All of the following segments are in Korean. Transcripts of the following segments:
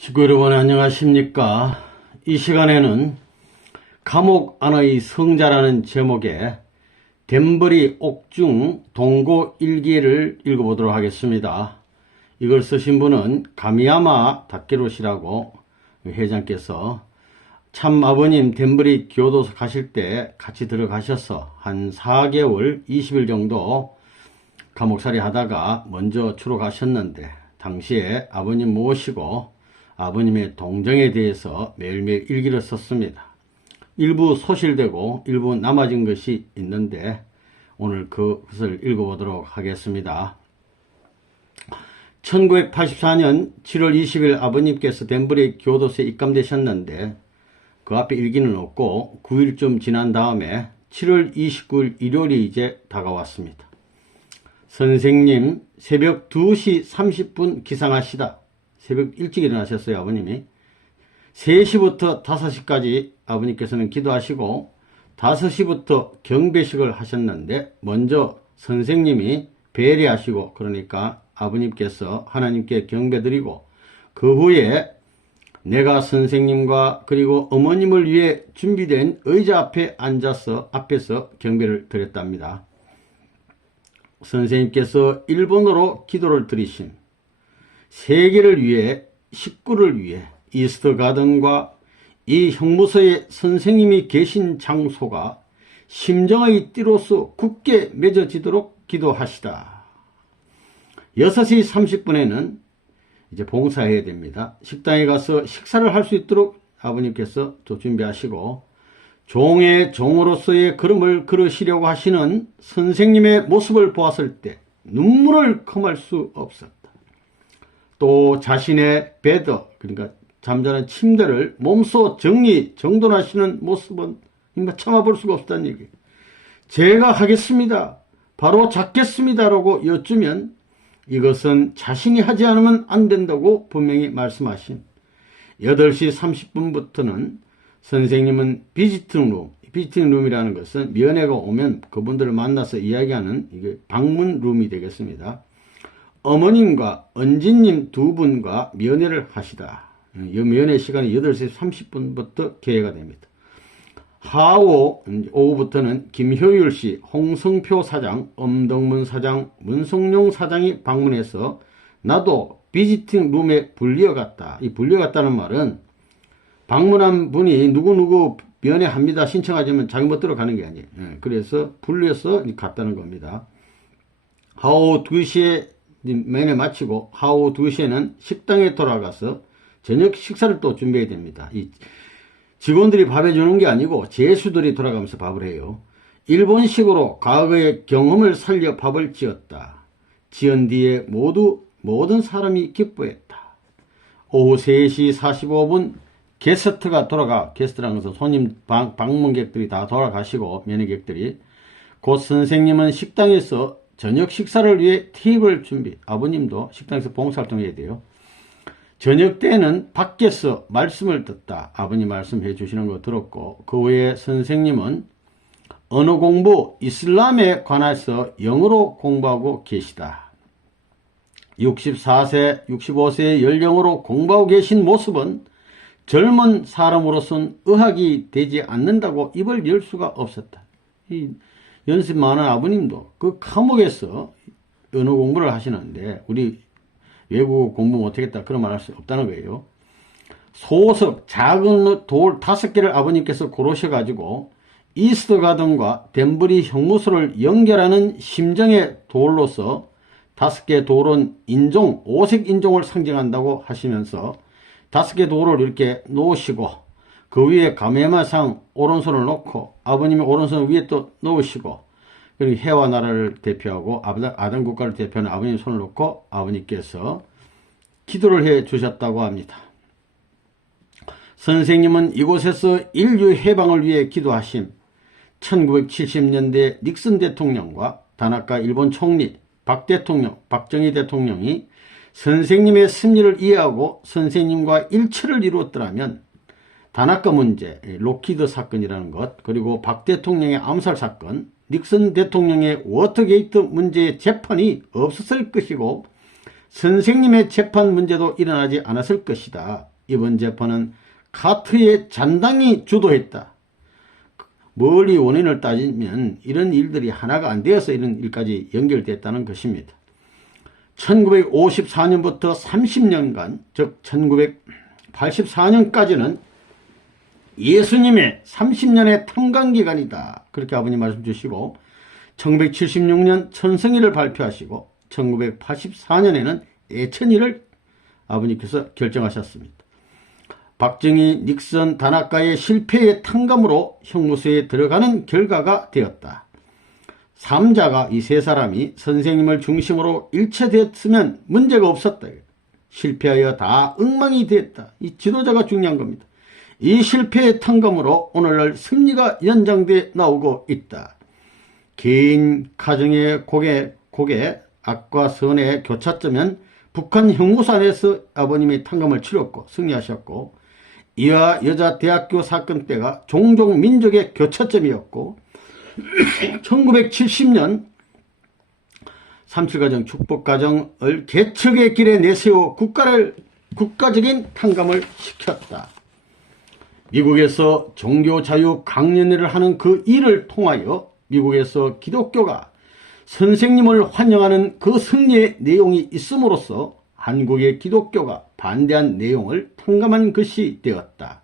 식구 여러분 안녕하십니까. 이 시간에는 감옥 안의 성자라는 제목의 덴버리 옥중 동고 일기를 읽어보도록 하겠습니다. 이걸 쓰신 분은 가미야마 다케로시라고 회장께서 참 아버님 덴버리 교도소 가실 때 같이 들어가셔서 한 4개월 20일 정도 감옥살이 하다가 먼저 추록하셨는데 당시에 아버님 모시고 아버님의 동정에 대해서 매일매일 일기를 썼습니다. 일부 소실되고 일부 남아진 것이 있는데 오늘 그것을 읽어보도록 하겠습니다. 1984년 7월 20일 아버님께서 덴버리 교도소에 입감되셨는데 그 앞에 일기는 없고 9일쯤 지난 다음에 7월 29일 일요일이 이제 다가왔습니다. 선생님 새벽 2시 30분 기상하시다. 새벽 일찍 일어나셨어요. 아버님이 3시부터 5시까지 아버님께서는 기도하시고 5시부터 경배식을 하셨는데 먼저 선생님이 배례하시고 그러니까 아버님께서 하나님께 경배드리고 그 후에 내가 선생님과 그리고 어머님을 위해 준비된 의자 앞에 앉아서 앞에서 경배를 드렸답니다. 선생님께서 일본어로 기도를 드리심 세계를 위해 식구를 위해 이스터 가든과 이 형무소에 선생님이 계신 장소가 심정의 띠로서 굳게 맺어지도록 기도하시다. 6시 30분에는 이제 봉사해야 됩니다. 식당에 가서 식사를 할 수 있도록 아버님께서 또 준비하시고 종의 종으로서의 걸음을 걸으시려고 하시는 선생님의 모습을 보았을 때 눈물을 금할 수 없었다. 또 자신의 베드 그러니까 잠자는 침대를 몸소 정돈하시는 모습은 참아볼 수가 없다는 얘기예요. 제가 하겠습니다. 바로 잡겠습니다라고 여쭈면 이것은 자신이 하지 않으면 안 된다고 분명히 말씀하신 8시 30분부터는 선생님은 비지팅룸이라는 것은 면회가 오면 그분들을 만나서 이야기하는 이게 방문룸이 되겠습니다. 어머님과 언지님 두 분과 면회를 하시다. 이 면회 시간이 8시 30분부터 계획가 됩니다. 오후부터는 김효율 씨, 홍성표 사장, 엄덕문 사장, 문성룡 사장이 방문해서 나도 비지팅 룸에 불려갔다. 이 불려갔다는 말은 방문한 분이 누구누구 면회합니다. 신청하자면 자기 멋대로 가는 게 아니에요. 그래서 불려서 갔다는 겁니다. 하오 2시에 면회 마치고 하오 2시에는 식당에 돌아가서 저녁 식사를 또 준비해야 됩니다. 이 직원들이 밥 해주는 게 아니고 제수들이 돌아가면서 밥을 해요. 일본식으로 과거의 경험을 살려 밥을 지었다. 지은 뒤에 모든 사람이 기뻐했다. 오후 3시 45분 게스트라는 것은 손님 방문객들이 다 돌아가시고 면회객들이 곧 선생님은 식당에서 저녁 식사를 위해 테이블 준비 아버님도 식당에서 봉사활동해야 돼요. 저녁 때는 밖에서 말씀을 듣다. 아버님 말씀해 주시는 거 들었고 그 후에 선생님은 언어 공부 이슬람에 관해서 영어로 공부하고 계시다. 64세 65세의 연령으로 공부하고 계신 모습은 젊은 사람으로서는 의학이 되지 않는다고 입을 열 수가 없었다. 이 연습 많은 아버님도 그 감옥에서 언어 공부를 하시는데 우리 외국어 공부 못하겠다 그런 말 할 수 없다는 거예요. 소석 작은 돌 5개를 아버님께서 고르셔가지고 이스터 가든과 덴버리 형무소를 연결하는 심정의 돌로서 5개 돌은 인종, 오색 인종을 상징한다고 하시면서 5개 돌을 이렇게 놓으시고 그 위에 가메마상 오른손을 놓고 아버님의 오른손 위에 또 놓으시고 그리고 해와 나라를 대표하고 아담 국가를 대표하는 아버님 손을 놓고 아버님께서 기도를 해 주셨다고 합니다. 선생님은 이곳에서 인류 해방을 위해 기도하심 1970년대 닉슨 대통령과 다나카 일본 총리 박정희 대통령이 선생님의 승리를 이해하고 선생님과 일치를 이루었더라면 다나카 문제, 록히드 사건이라는 것, 그리고 박 대통령의 암살 사건, 닉슨 대통령의 워터게이트 문제의 재판이 없었을 것이고 선생님의 재판 문제도 일어나지 않았을 것이다. 이번 재판은 카트의 잔당이 주도했다. 멀리 원인을 따지면 이런 일들이 하나가 안 되어서 이런 일까지 연결됐다는 것입니다. 1954년부터 30년간, 즉 1984년까지는 예수님의 30년의 탐관기간이다. 그렇게 아버님 말씀 주시고 1976년 천성일을 발표하시고 1984년에는 애천일을 아버님께서 결정하셨습니다. 박정희, 닉슨, 다나카의 실패의 탕감으로 형무소에 들어가는 결과가 되었다. 3자가 이 세 사람이 선생님을 중심으로 일체됐으면 문제가 없었다. 실패하여 다 엉망이 됐다. 이 지도자가 중요한 겁니다. 이 실패의 탕감으로 오늘날 승리가 연장돼 나오고 있다. 개인, 가정의 고개, 악과 선의 교차점은 북한 형무소 안에서 아버님의 탕감을 치렀고 승리하셨고, 이화 여자 대학교 사건 때가 종족 민족의 교차점이었고 1970년 37가정 축복가정을 개척의 길에 내세워 국가적인 탕감을 시켰다. 미국에서 종교자유 강연회를 하는 그 일을 통하여 미국에서 기독교가 선생님을 환영하는 그 승리의 내용이 있음으로써 한국의 기독교가 반대한 내용을 탕감한 것이 되었다.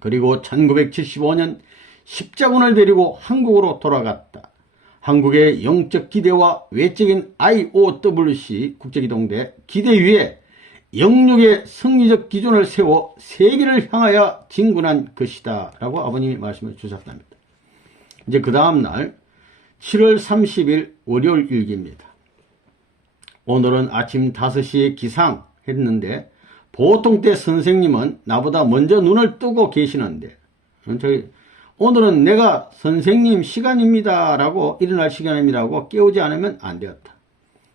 그리고 1975년 십자군을 데리고 한국으로 돌아갔다. 한국의 영적 기대와 외적인 IOWC 국제기동대 기대 위에 영육의 승리적 기준을 세워 세계를 향하여 진군한 것이다 라고 아버님이 말씀을 주셨답니다. 이제 그 다음날 7월 30일 월요일 일기입니다. 오늘은 아침 5시에 기상했는데 보통 때 선생님은 나보다 먼저 눈을 뜨고 계시는데 오늘은 내가 선생님 시간입니다 라고 일어날 시간입니다라고 깨우지 않으면 안 되었다.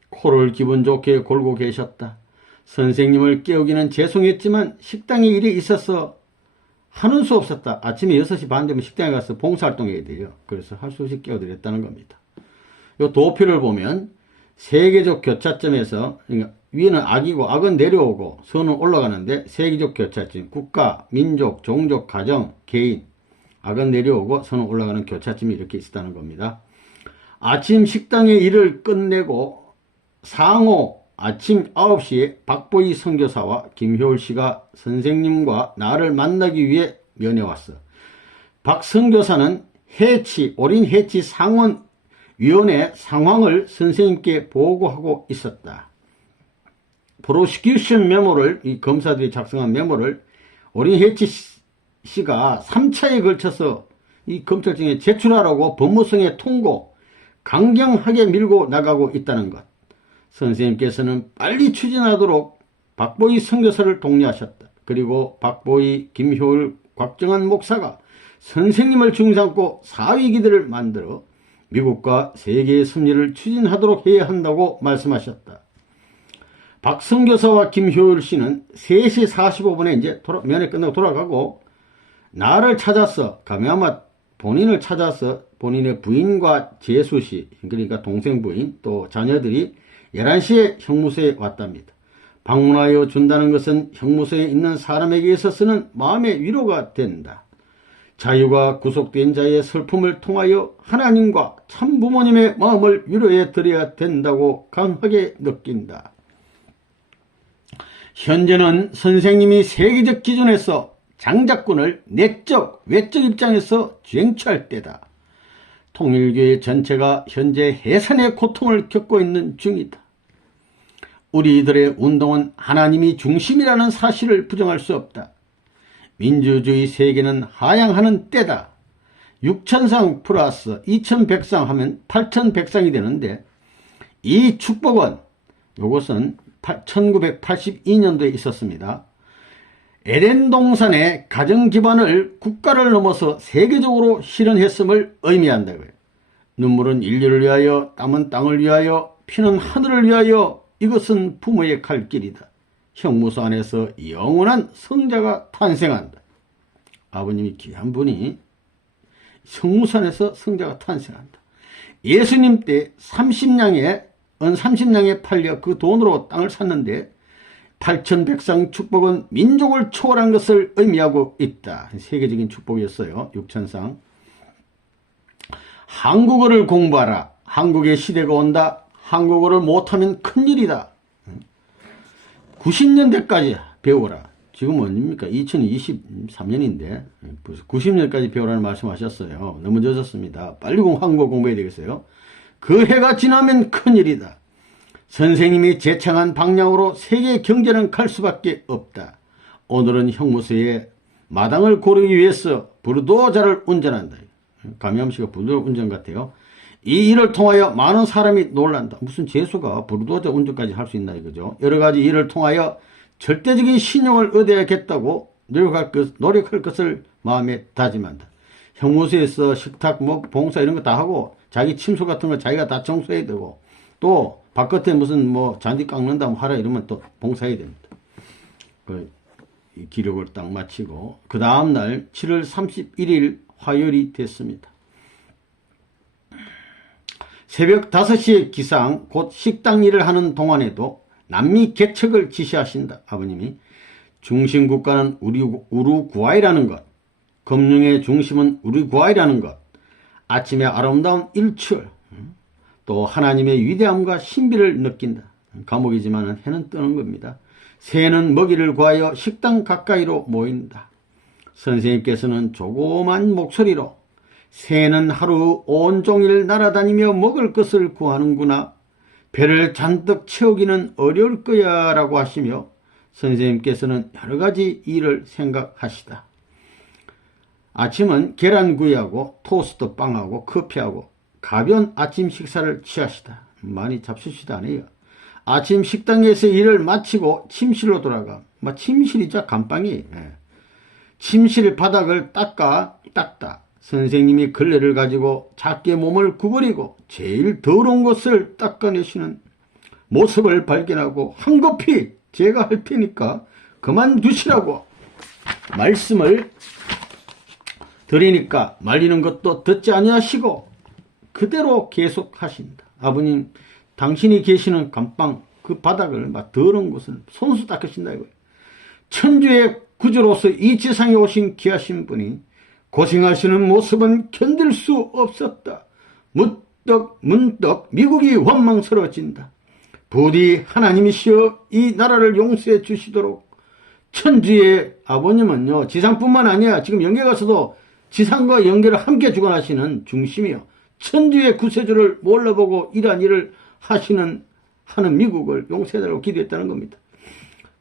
코를 기분 좋게 골고 계셨다. 선생님을 깨우기는 죄송했지만 식당에 일이 있어서 하는 수 없었다. 아침에 6시 반 되면 식당에 가서 봉사활동해야 돼요. 그래서 할 수 없이 깨워드렸다는 겁니다. 이 도표를 보면 세계적 교차점에서, 그러니까 위는 악이고 악은 내려오고 선은 올라가는데 세계적 교차점, 국가, 민족, 종족, 가정, 개인, 악은 내려오고 선은 올라가는 교차점이 이렇게 있었다는 겁니다. 아침 식당의 일을 끝내고 상호 아침 9시에 박보희 선교사와 김효울 씨가 선생님과 나를 만나기 위해 면회 왔어. 박 선교사는 어린 해치 상원위원회 상황을 선생님께 보고하고 있었다. 프로시큐션 메모를, 이 검사들이 작성한 메모를 어린 해치 씨가 3차에 걸쳐서 이 검찰청에 제출하라고 법무성에 통고 강경하게 밀고 나가고 있다는 것. 선생님께서는 빨리 추진하도록 박보희 선교사를 독려하셨다. 그리고 박보희, 김효울, 곽정한 목사가 선생님을 중심삼고 사위기들을 만들어 미국과 세계의 승리를 추진하도록 해야 한다고 말씀하셨다. 박 선교사와 김효울 씨는 3시 45분에 이제 면회 끝나고 돌아가고 나를 찾아서 아마 본인을 찾아서 본인의 부인과 재수 씨, 그러니까 동생 부인 또 자녀들이 11시에 형무소에 왔답니다. 방문하여 준다는 것은 형무소에 있는 사람에게 있어서는 마음의 위로가 된다. 자유가 구속된 자의 슬픔을 통하여 하나님과 참 부모님의 마음을 위로해 드려야 된다고 강하게 느낀다. 현재는 선생님이 세계적 기준에서 장자권을 내적, 외적 입장에서 쟁취할 때다. 통일교회 전체가 현재 해산의 고통을 겪고 있는 중이다. 우리들의 운동은 하나님이 중심이라는 사실을 부정할 수 없다. 민주주의 세계는 하향하는 때다. 6,000상 플러스 2,100상 하면 8,100상이 되는데 이 축복은 이것은 1982년도에 있었습니다. 에덴 동산의 가정 기반을 국가를 넘어서 세계적으로 실현했음을 의미한다고요. 눈물은 인류를 위하여, 땀은 땅을 위하여, 피는 하늘을 위하여. 이것은 부모의 갈 길이다. 형무소 안에서 영원한 성자가 탄생한다. 아버님이 귀한 분이 형무소 안에서 성자가 탄생한다. 예수님 때 30냥에 팔려 그 돈으로 땅을 샀는데 8천백상 축복은 민족을 초월한 것을 의미하고 있다. 세계적인 축복이었어요. 육천상. 한국어를 공부하라. 한국의 시대가 온다. 한국어를 못하면 큰일이다. 90년대까지 배우라. 지금 언제입니까? 2023년인데 벌써 90년까지 배우라는 말씀하셨어요. 너무 늦었습니다. 빨리 한국어 공부해야 되겠어요. 그 해가 지나면 큰일이다. 선생님이 제창한 방향으로 세계 경제는 갈 수밖에 없다. 오늘은 형무소에 마당을 고르기 위해서 부르도자를 운전한다. 감염씨가 부르도자 운전 같아요. 이 일을 통하여 많은 사람이 놀란다. 무슨 재수가 부르도자 운전까지 할 수 있나 이거죠. 여러 가지 일을 통하여 절대적인 신용을 얻어야겠다고 노력할 것을 마음에 다짐한다. 형무소에서 식탁, 봉사 이런 거 다 하고 자기 침소 같은 거 자기가 다 청소해야 되고 또 바깥에 무슨 잔디 깎는다 하라 이러면 또 봉사해야 됩니다. 이 기록을 딱 마치고 그 다음날 7월 31일 화요일이 됐습니다. 새벽 5시에 기상 곧 식당 일을 하는 동안에도 남미 개척을 지시하신다. 아버님이 중심국가는 우루과이라는 것, 금융의 중심은 우루과이라는 것, 아침의 아름다운 일출, 또 하나님의 위대함과 신비를 느낀다. 감옥이지만 해는 뜨는 겁니다. 새는 먹이를 구하여 식당 가까이로 모인다. 선생님께서는 조그만 목소리로 새는 하루 온종일 날아다니며 먹을 것을 구하는구나. 배를 잔뜩 채우기는 어려울 거야 라고 하시며 선생님께서는 여러가지 일을 생각하시다. 아침은 계란구이하고 토스트 빵하고 커피하고 가벼운 아침 식사를 취하시다. 많이 잡수시다 않아요. 아침 식당에서 일을 마치고 침실로 돌아가. 침실이자 감방이. 침실 바닥을 닦다. 선생님이 걸레를 가지고 작게 몸을 구부리고 제일 더러운 것을 닦아내시는 모습을 발견하고 황급히 제가 할 테니까 그만두시라고 말씀을 드리니까 말리는 것도 듣지 아니하시고 그대로 계속하신다. 아버님, 당신이 계시는 감방 그 바닥을 더러운 것을 손수 닦으신다 이거예요. 천주의 구주로서 이 지상에 오신 귀하신 분이 고생하시는 모습은 견딜 수 없었다. 문득 미국이 원망스러워진다. 부디 하나님이시여 이 나라를 용서해 주시도록. 천주의 아버님은요, 지상뿐만 아니야 지금 영계 가서도 지상과 영계를 함께 주관하시는 중심이요, 천주의 구세주를 몰라보고 이러한 일을 하는 미국을 용서해달라고 기도했다는 겁니다.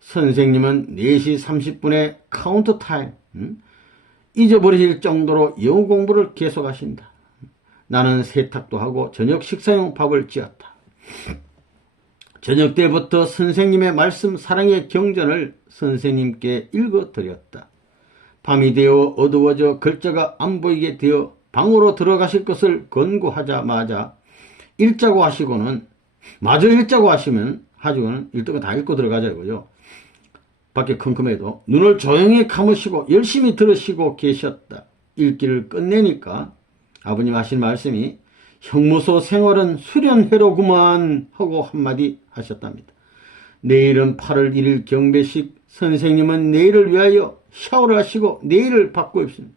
선생님은 4시 30분에 카운트 타임, 잊어버리실 정도로 영어 공부를 계속하신다. 나는 세탁도 하고 저녁 식사용 밥을 지었다. 저녁 때부터 선생님의 말씀 사랑의 경전을 선생님께 읽어드렸다. 밤이 되어 어두워져 글자가 안 보이게 되어 방으로 들어가실 것을 권고하자마자 읽자고 하시고는 마저 읽자고 하시고는 읽던 거 다 읽고 들어가자 이거죠. 밖에 컴컴해도 눈을 조용히 감으시고 열심히 들으시고 계셨다. 읽기를 끝내니까 아버님 하신 말씀이 형무소 생활은 수련회로구만 하고 한마디 하셨답니다. 내일은 8월 1일 경배식, 선생님은 내일을 위하여 샤워를 하시고 내일을 받고 있습니다.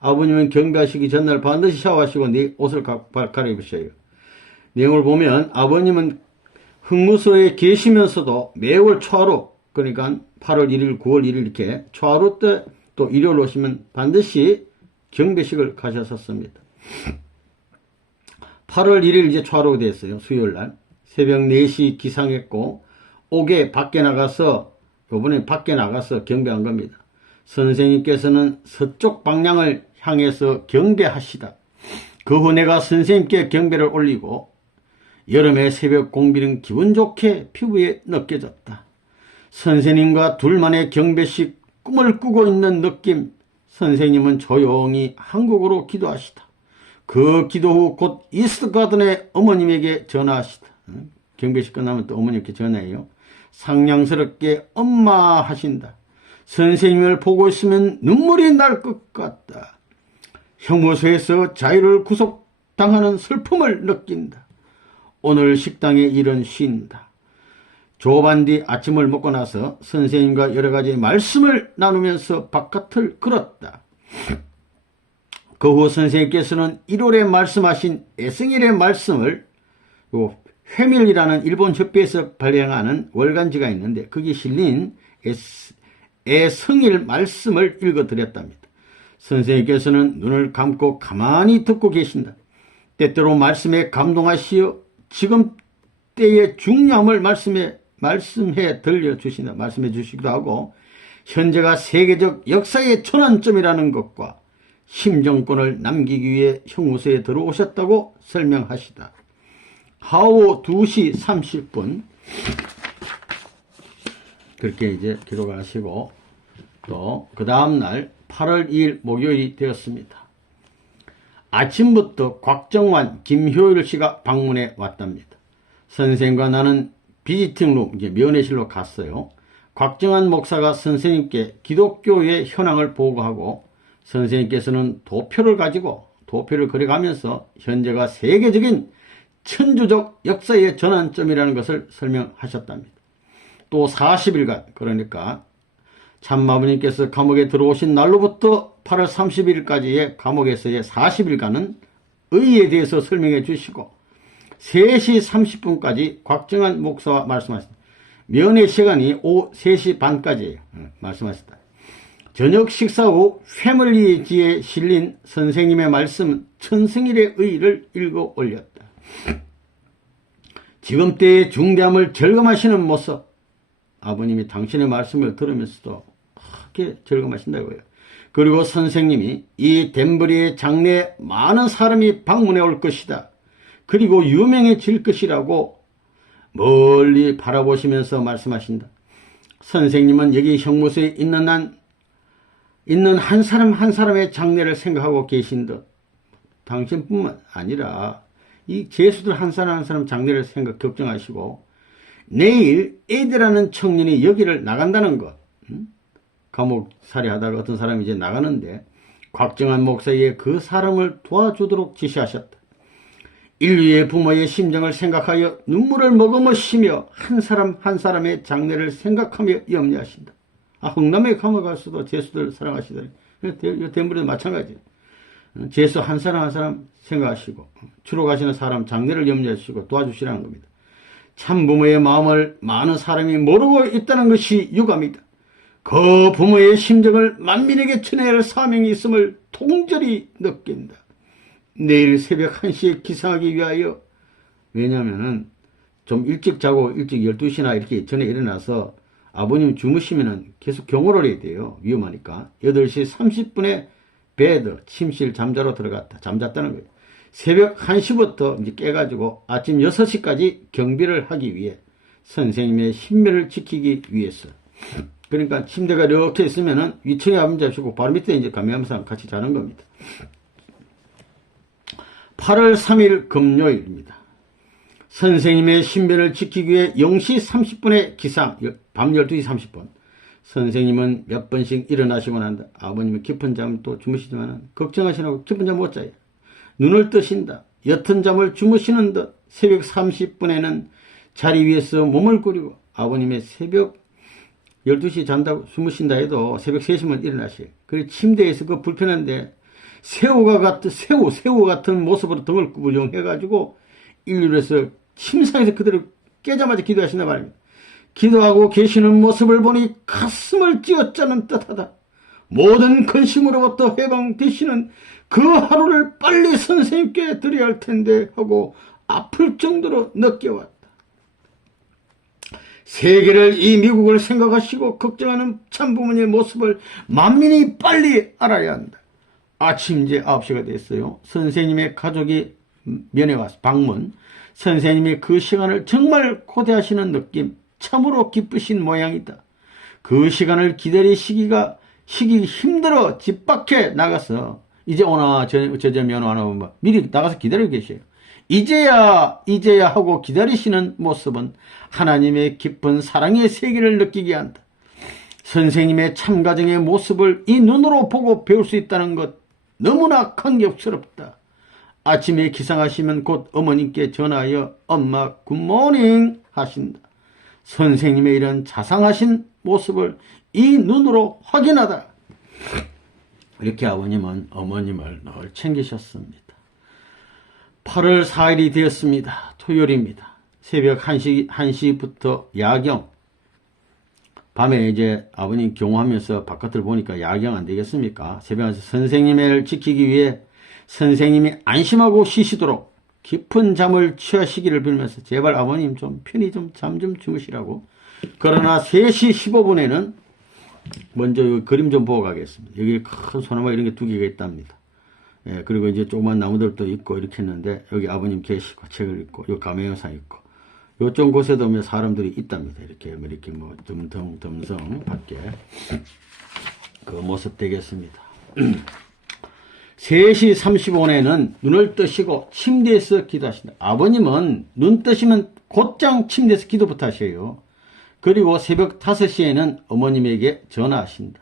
아버님은 경배하시기 전날 반드시 샤워하시고 옷을 갈아입으셔요. 내용을 보면 아버님은 형무소에 계시면서도 매월 초하루, 그러니까 8월 1일, 9월 1일 이렇게 초하루 때 또 일요일 오시면 반드시 경배식을 가셨었습니다. 8월 1일 이제 초하루가 됐어요. 수요일날 새벽 4시 기상했고 옥에 밖에 나가서 요번에 밖에 나가서 경배한 겁니다. 선생님께서는 서쪽 방향을 향해서 경배하시다. 그 후 내가 선생님께 경배를 올리고 여름의 새벽 공기는 기분 좋게 피부에 느껴졌다. 선생님과 둘만의 경배식, 꿈을 꾸고 있는 느낌. 선생님은 조용히 한국어로 기도하시다. 그 기도 후 곧 이스트가든의 어머님에게 전화하시다. 경배식 끝나면 또 어머님께 전화해요. 상냥스럽게 엄마 하신다. 선생님을 보고 있으면 눈물이 날 것 같다. 형무소에서 자유를 구속당하는 슬픔을 느낀다. 오늘 식당의 일은 쉰다. 조반 뒤 아침을 먹고 나서 선생님과 여러 가지 말씀을 나누면서 바깥을 걸었다. 그 후 선생님께서는 1월에 말씀하신 애성일의 말씀을 회밀이라는 일본 협회에서 발행하는 월간지가 있는데 거기 실린 애성일 말씀을 읽어드렸답니다. 선생님께서는 눈을 감고 가만히 듣고 계신다. 때때로 말씀에 감동하시어 지금 때의 중요함을 말씀해 들려주신다. 말씀해 주시기도 하고 현재가 세계적 역사의 전환점이라는 것과 심정권을 남기기 위해 형무소에 들어오셨다고 설명하시다. 하오 2시 30분 그렇게 이제 기록하시고 또 그 다음날 8월 2일 목요일이 되었습니다. 아침부터 곽정환, 김효일 씨가 방문해 왔답니다. 선생님과 나는 비지팅룸, 이제 면회실로 갔어요. 곽정환 목사가 선생님께 기독교의 현황을 보고하고 선생님께서는 도표를 가지고 도표를 그려가면서 현재가 세계적인 천주적 역사의 전환점이라는 것을 설명하셨답니다. 또 40일간 그러니까 참마부님께서 감옥에 들어오신 날로부터 8월 30일까지의 감옥에서의 40일간은 의에 대해서 설명해 주시고 3시 30분까지 곽정환 목사와 말씀하셨다. 면회 시간이 오후 3시 반까지예요. 말씀하셨다. 저녁 식사 후 패밀리지에 실린 선생님의 말씀은 천승일의 의의를 읽어 올렸다. 지금 때의 중대함을 절감하시는 모습, 아버님이 당신의 말씀을 들으면서도 크게 절감하신다고요. 그리고 선생님이 이 덴버리의 장래에 많은 사람이 방문해 올 것이다. 그리고 유명해질 것이라고 멀리 바라보시면서 말씀하신다. 선생님은 여기 형무소에 있는 한 사람 한 사람의 장래를 생각하고 계신 듯 당신뿐만 아니라 이 죄수들 한 사람 한 사람 장래를 걱정하시고 내일 에드라는 청년이 여기를 나간다는 것, 감옥 살이하다가 어떤 사람이 이제 나가는데 곽정환 목사의 그 사람을 도와주도록 지시하셨다. 인류의 부모의 심정을 생각하여 눈물을 머금으시며 한 사람 한 사람의 장래를 생각하며 염려하신다. 흥남에 감옥 가서도 죄수들 사랑하시더니 덴버리도 마찬가지예요. 죄수 한 사람 한 사람 생각하시고 주로 가시는 사람 장래를 염려하시고 도와주시라는 겁니다. 참부모의 마음을 많은 사람이 모르고 있다는 것이 유감이다. 그 부모의 심정을 만민에게 전해야 할 사명이 있음을 통절히 느낀다. 내일 새벽 1시에 기상하기 위하여, 왜냐하면은 좀 일찍 자고 일찍 12시나 이렇게 전에 일어나서 아버님 주무시면은 계속 경호를 해야 돼요. 위험하니까. 8시 30분에 베드, 침실 잠자러 들어갔다. 잠잤다는 거예요. 새벽 1시부터 이제 깨가지고 아침 6시까지 경비를 하기 위해 선생님의 신변을 지키기 위해서. 그러니까 침대가 이렇게 있으면은 위층에 한번 자시고 바로 밑에 이제 가면서 같이 자는 겁니다. 8월 3일 금요일입니다. 선생님의 신변을 지키기 위해 0시 30분에 기상, 밤 12시 30분. 선생님은 몇 번씩 일어나시고 난다. 아버님은 깊은 잠을 또 주무시지만 걱정하시라고 깊은 잠 못 자요. 눈을 뜨신다. 옅은 잠을 주무시는 듯 새벽 30분에는 자리 위에서 몸을 구리고 아버님의 새벽 12시 잔다고 주무신다 해도 새벽 3시면 일어나셔요. 그리고 침대에서 그 불편한데 새우 같은 모습으로 등을 구부정해가지고 일률에서 침상에서 그대로 깨자마자 기도하신단 말입니다. 기도하고 계시는 모습을 보니 가슴을 쥐어짜는 듯하다. 모든 근심으로부터 해방되시는 그 하루를 빨리 선생님께 드려야 할 텐데 하고 아플 정도로 느껴왔다. 세계를 이 미국을 생각하시고 걱정하는 참부모님의 모습을 만민이 빨리 알아야 한다. 아침 이제 9시가 됐어요. 선생님의 가족이 면회 와서 방문. 선생님이 그 시간을 정말 고대하시는 느낌, 참으로 기쁘신 모양이다. 그 시간을 기다리시기 힘들어 집 밖에 나가서 이제 오나 저저 면회 오나 뭐 미리 나가서 기다리고 계셔요. 이제야 하고 기다리시는 모습은 하나님의 깊은 사랑의 세계를 느끼게 한다. 선생님의 참가정의 모습을 이 눈으로 보고 배울 수 있다는 것 너무나 감격스럽다. 아침에 기상하시면 곧 어머님께 전화하여 엄마 굿모닝 하신다. 선생님의 이런 자상하신 모습을 이 눈으로 확인하다. 이렇게 아버님은 어머님을 늘 챙기셨습니다. 8월 4일이 되었습니다. 토요일입니다. 새벽 1시부터 야경. 밤에 이제 아버님 경호하면서 바깥을 보니까 야경 안 되겠습니까? 새벽에 선생님을 지키기 위해 선생님이 안심하고 쉬시도록 깊은 잠을 취하시기를 빌면서 제발 아버님 좀 편히 좀 잠 좀 주무시라고. 그러나 3시 15분에는 먼저 여기 그림 좀 보고 가겠습니다. 여기 큰 소나무 이런 게 2개가 있답니다. 예, 그리고 이제 조그만 나무들도 있고 이렇게 했는데 여기 아버님 계시고 책을 읽고 여기 가면상 있고 요쪽 곳에도 뭐 사람들이 있답니다. 이렇게 뭐 듬성 밖에 그 모습 되겠습니다. 3시 35분에는 눈을 뜨시고 침대에서 기도하신다. 아버님은 눈 뜨시면 곧장 침대에서 기도부터 하셔요. 그리고 새벽 5시에는 어머님에게 전화하신다.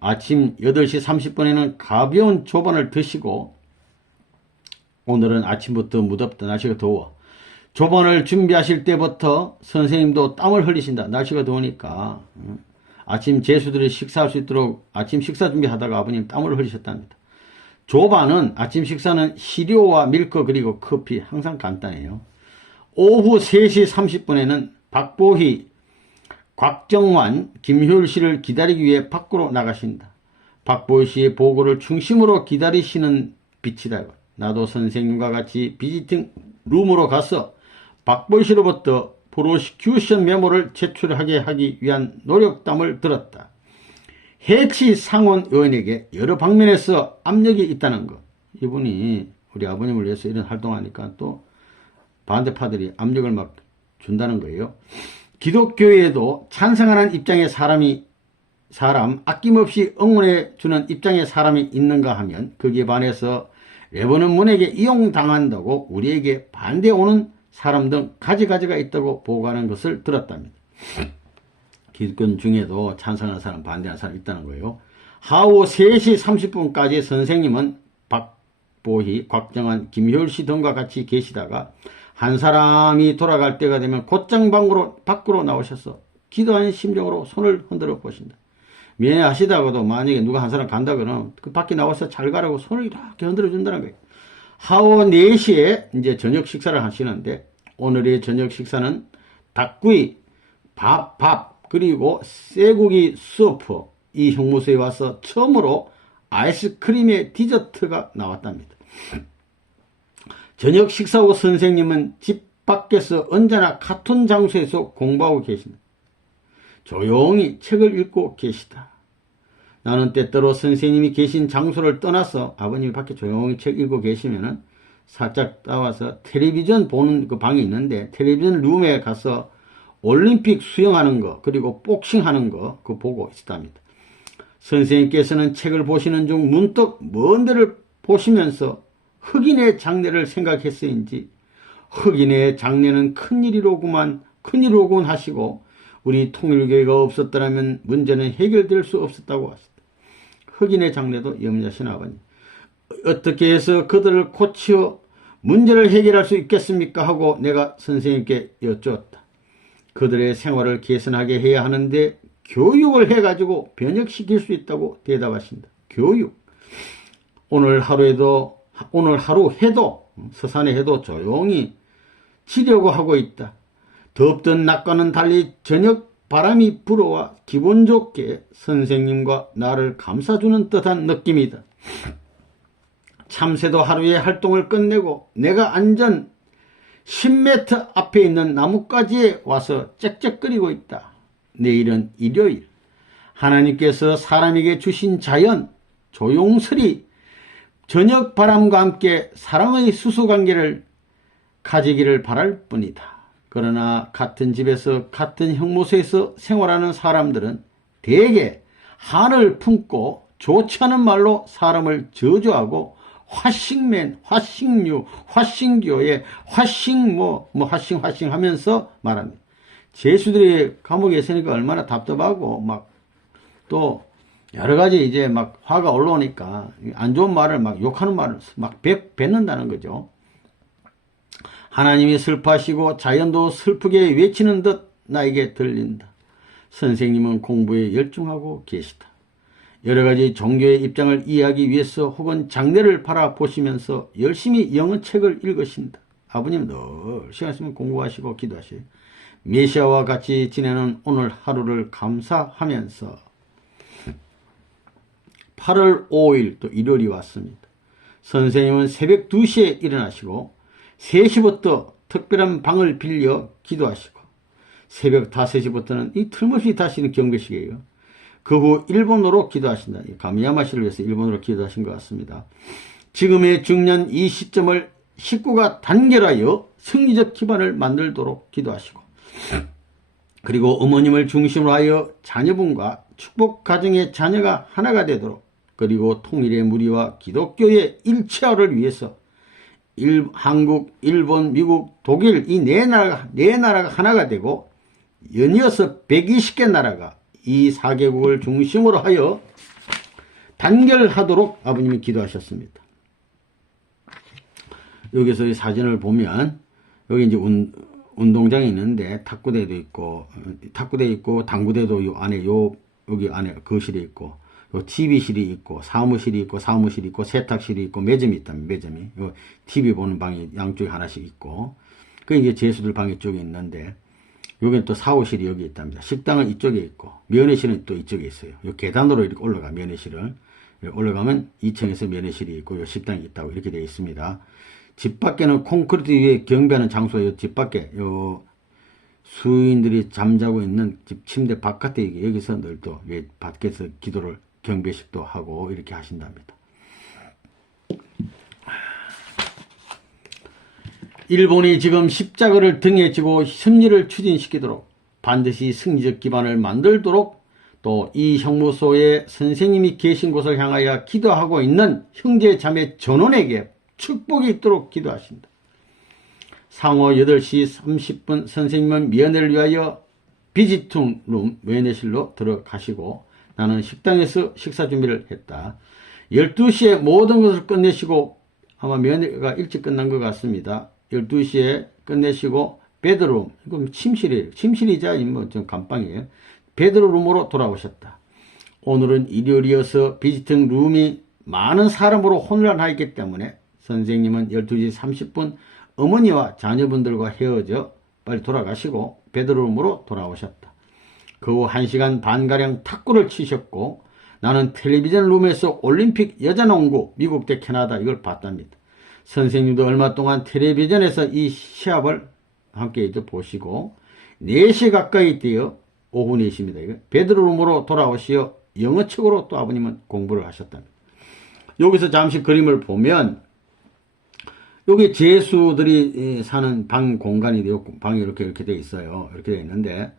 아침 8시 30분에는 가벼운 조반을 드시고, 오늘은 아침부터 무덥다. 날씨가 더워. 조반을 준비하실 때부터 선생님도 땀을 흘리신다. 날씨가 더우니까. 아침 제수들이 식사할 수 있도록 아침 식사 준비하다가 아버님 땀을 흘리셨답니다. 조반은 아침 식사는 시료와 밀크 그리고 커피 항상 간단해요. 오후 3시 30분에는 박보희, 곽정환, 김효율 씨를 기다리기 위해 밖으로 나가신다. 박보희 씨의 보고를 중심으로 기다리시는 빛이다. 나도 선생님과 같이 비지팅 룸으로 가서 박보희 씨로부터 프로시큐션 메모를 제출하게 하기 위한 노력담을 들었다. 해치 상원 의원에게 여러 방면에서 압력이 있다는 것. 이분이 우리 아버님을 위해서 이런 활동하니까 또 반대파들이 압력을 막 준다는 거예요. 기독교에도 찬성하는 입장의 사람 아낌없이 응원해 주는 입장의 사람이 있는가 하면 거기에 반해서 레버넌 문에게 이용당한다고 우리에게 반대 오는 사람 등 가지가지가 있다고 보고하는 것을 들었답니다. 기독교 중에도 찬성하는 사람 반대하는 사람 있다는 거예요. 하루 3시 30분까지 선생님은 박보희, 곽정환, 김효율 씨 등과 같이 계시다가 한 사람이 돌아갈 때가 되면 곧장 밖으로 나오셔서 기도하는 심정으로 손을 흔들어 보신다. 미안하시다고도 만약에 누가 한 사람 간다 그러면 그 밖에 나와서 잘 가라고 손을 이렇게 흔들어 준다는 거예요. 하루 4시에 이제 저녁 식사를 하시는데 오늘의 저녁 식사는 닭구이, 밥 그리고 쇠고기 수프. 이 형무소에 와서 처음으로 아이스크림의 디저트가 나왔답니다. 저녁 식사 후 선생님은 집 밖에서 언제나 같은 장소에서 공부하고 계신다. 조용히 책을 읽고 계시다. 나는 때때로 선생님이 계신 장소를 떠나서 아버님이 밖에 조용히 책 읽고 계시면은 살짝 따와서 텔레비전 보는 그 방이 있는데 텔레비전 룸에 가서 올림픽 수영하는 거 그리고 복싱하는 거 그거 보고 있었답니다. 선생님께서는 책을 보시는 중 문득 먼 데를 보시면서 흑인의 장례를 생각했어인지 흑인의 장례는 큰일이로군 하시고 우리 통일교회가 없었더라면 문제는 해결될 수 없었다고 하셨다. 흑인의 장례도 염려하신 아버님. 어떻게 해서 그들을 고치어 문제를 해결할 수 있겠습니까? 하고 내가 선생님께 여쭈었다. 그들의 생활을 개선하게 해야 하는데 교육을 해가지고 변혁시킬 수 있다고 대답하신다. 교육. 오늘 하루 해도 서산의 해도 조용히 지려고 하고 있다. 덥던 낮과는 달리 저녁 바람이 불어와 기분 좋게 선생님과 나를 감싸주는 듯한 느낌이다. 참새도 하루의 활동을 끝내고 내가 앉은 10m 앞에 있는 나뭇가지에 와서 짹짹거리고 있다. 내일은 일요일. 하나님께서 사람에게 주신 자연, 조용스리 저녁 바람과 함께 사랑의 수수관계를 가지기를 바랄 뿐이다. 그러나 같은 집에서 같은 형무소에서 생활하는 사람들은 대개 한을 품고 좋지 않은 말로 사람을 저주하고 화싱맨, 화싱류, 화싱교회, 화싱 하면서 말합니다. 제수들이 감옥에 있으니까 얼마나 답답하고 또 여러 가지 이제 화가 올라오니까 안 좋은 말을 욕하는 말을 뱉는다는 거죠. 하나님이 슬퍼하시고 자연도 슬프게 외치는 듯 나에게 들린다. 선생님은 공부에 열중하고 계시다. 여러가지 종교의 입장을 이해하기 위해서 혹은 장래를 바라보시면서 열심히 영어 책을 읽으신다. 아버님 늘 시간 있으면 공부하시고 기도하세요. 메시아와 같이 지내는 오늘 하루를 감사하면서 8월 5일 또 일요일이 왔습니다. 선생님은 새벽 2시에 일어나시고 3시부터 특별한 방을 빌려 기도하시고 새벽 5시부터는 이 틀림없이 다시는 경배식이에요. 그 후 일본어로 기도하신다. 가미야마시를 위해서 일본어로 기도하신 것 같습니다. 지금의 중요한 이 시점을 식구가 단결하여 승리적 기반을 만들도록 기도하시고 그리고 어머님을 중심으로 하여 자녀분과 축복 가정의 자녀가 하나가 되도록 그리고 통일의 무리와 기독교의 일체화를 위해서 한국, 일본, 미국, 독일 이 네 나라가 하나가 되고 연이어서 120개 나라가 이 4개국을 중심으로 하여 단결하도록 아버님이 기도하셨습니다. 여기서 이 사진을 보면 여기 이제 운동장이 있는데 탁구대도 있고 당구대도 요 안에 여기 안에 거실이 있고 요 TV실이 있고 사무실이 있고 세탁실이 있고 매점이 있답니다. 매점이 요 TV 보는 방이 양쪽에 하나씩 있고 그 이제 제수들 방이 쪽에 있는데 여기는 또 사무실이 여기 있답니다. 식당은 이쪽에 있고 면회실은 또 이쪽에 있어요. 요 계단으로 이렇게 올라가 면회실을 올라가면 2층에서 면회실이 있고 요 식당이 있다고 이렇게 되어 있습니다. 집 밖에는 콘크리트 위에 경배하는 장소예요. 집 밖에 요 수인들이 잠자고 있는 집 침대 바깥에 여기서 늘 또 밖에서 기도를 경배식도 하고 이렇게 하신답니다. 일본이 지금 십자가를 등에 지고 승리를 추진시키도록 반드시 승리적 기반을 만들도록 또 이 형무소에 선생님이 계신 곳을 향하여 기도하고 있는 형제 자매 전원에게 축복이 있도록 기도하신다. 상호 8시 30분 선생님은 면회를 위하여 비지팅룸 면회실로 들어가시고 나는 식당에서 식사 준비를 했다. 12시에 모든 것을 끝내시고 아마 면회가 일찍 끝난 것 같습니다. 12시에 끝내시고 베드룸, 이건 침실이에요. 침실이자 뭐 좀 감방이에요. 베드룸으로 돌아오셨다. 오늘은 일요일이어서 비지팅 룸이 많은 사람으로 혼란하였기 때문에 선생님은 12시 30분 어머니와 자녀분들과 헤어져 빨리 돌아가시고 베드룸으로 돌아오셨다. 그 후 1시간 반가량 탁구를 치셨고 나는 텔레비전 룸에서 올림픽 여자농구 미국 대 캐나다 이걸 봤답니다. 선생님도 얼마 동안 텔레비전에서 이 시합을 함께 보시고 4시 가까이 되어 오후 4시입니다. 베드룸으로 돌아오시어 영어책으로 또 아버님은 공부를 하셨답니다. 여기서 잠시 그림을 보면 여기 제수들이 사는 방 공간이 되어 방이 이렇게 되어 있어요. 이렇게 되어 있는데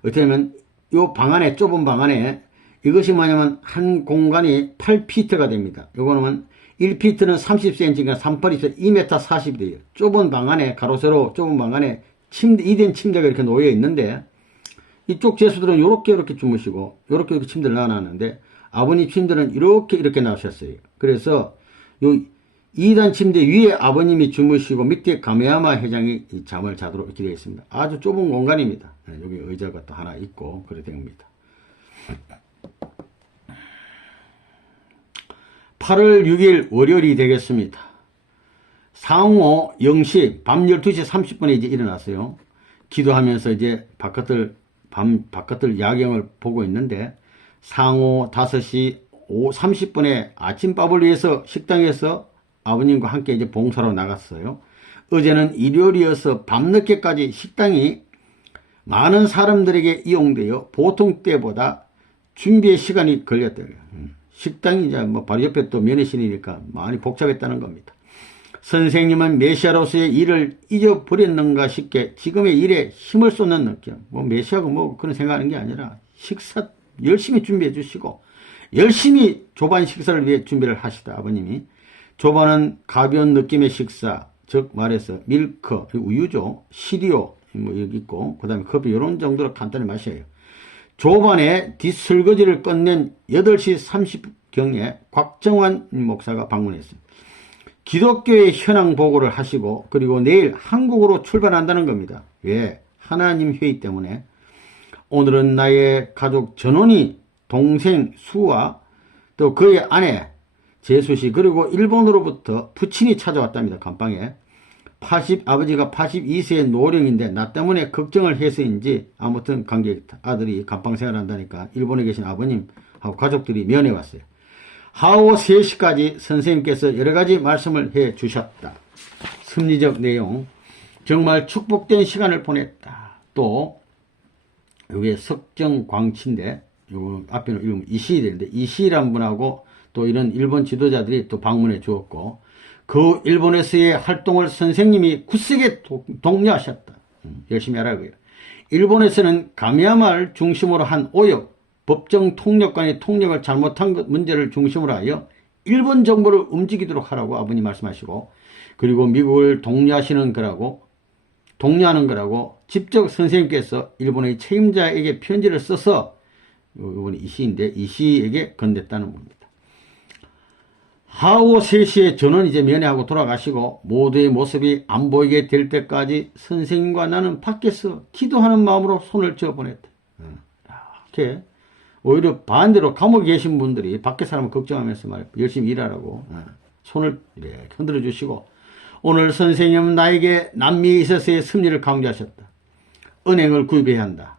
어떻게 보면 이 방 안에 좁은 방 안에 이것이 뭐냐면 한 공간이 8피트가 됩니다. 요거는 1피트는 30cm니까 38에서 2m 40이 돼요. 좁은 방 안에 가로 세로 좁은 방 안에 침대 2대 침대가 이렇게 놓여 있는데 이쪽 제수들은 이렇게 주무시고 이렇게 침대를 놔놨는데 아버님 침대는 이렇게 나오셨어요. 그래서 요 2단 침대 위에 아버님이 주무시고 밑에 가메야마 회장이 잠을 자도록 이렇게 되어 있습니다. 아주 좁은 공간입니다. 여기 의자가 또 하나 있고 그렇게 됩니다. 8월 6일 월요일이 되겠습니다. 상호 0시 밤 12시 30분에 이제 일어났어요. 기도하면서 이제 바깥을 야경을 보고 있는데 상호 5시 30분에 아침밥을 위해서 식당에서 아버님과 함께 이제 봉사로 나갔어요. 어제는 일요일이어서 밤늦게까지 식당이 많은 사람들에게 이용되어 보통 때보다 준비의 시간이 걸렸대요. 식당이 이제 뭐 바로 옆에 또 면회실이니까 많이 복잡했다는 겁니다. 선생님은 메시아로서의 일을 잊어버렸는가 싶게 지금의 일에 힘을 쏟는 느낌. 뭐 메시아가 뭐 그런 생각하는 게 아니라 식사 열심히 준비해 주시고 열심히 조반 식사를 위해 준비를 하시다 아버님이. 조반은 가벼운 느낌의 식사, 즉 말해서 밀크, 우유죠, 시리오 뭐 여기 있고 그 다음에 커피 이런 정도로 간단히 마셔요. 조반에 뒷설거지를 끝낸 8시 30경에 곽정환 목사가 방문했습니다. 기독교의 현황 보고를 하시고 그리고 내일 한국으로 출발한다는 겁니다. 왜? 하나님 회의 때문에 오늘은 나의 가족 전원이 동생 수와 또 그의 아내 제수씨 그리고 일본으로부터 부친이 찾아왔답니다. 감방에. 아버지가 82세의 노령인데 나 때문에 걱정을 해서인지 아무튼 관계 아들이 감방 생활한다니까 일본에 계신 아버님하고 가족들이 면회 왔어요. 하오 3시까지 선생님께서 여러가지 말씀을 해 주셨다. 섭리적 내용 정말 축복된 시간을 보냈다. 또 여기에 석정광치인데 요 앞에는 읽으면 이시이 되는데 이시이란 분하고 또 이런 일본 지도자들이 또 방문해 주었고 그 일본에서의 활동을 선생님이 굳세게 독려하셨다. 열심히 하라고요. 일본에서는 가미야마를 중심으로 한 오역, 법정 통역 간의 통역을 잘못한 것 문제를 중심으로 하여 일본 정부를 움직이도록 하라고 아버님 말씀하시고 그리고 미국을 독려하는 거라고 직접 선생님께서 일본의 책임자에게 편지를 써서 이번에 이시인데 이시에게 건넸다는 겁니다. 하오 3시에 저는 이제 면회하고 돌아가시고 모두의 모습이 안 보이게 될 때까지 선생님과 나는 밖에서 기도하는 마음으로 손을 쥐어 보냈다. 이렇게 오히려 반대로 감옥에 계신 분들이 밖에 사람을 걱정하면서 열심히 일하라고 손을 이렇게 흔들어 주시고 오늘 선생님은 나에게 남미에 있어서의 승리를 강조하셨다. 은행을 구입해야 한다.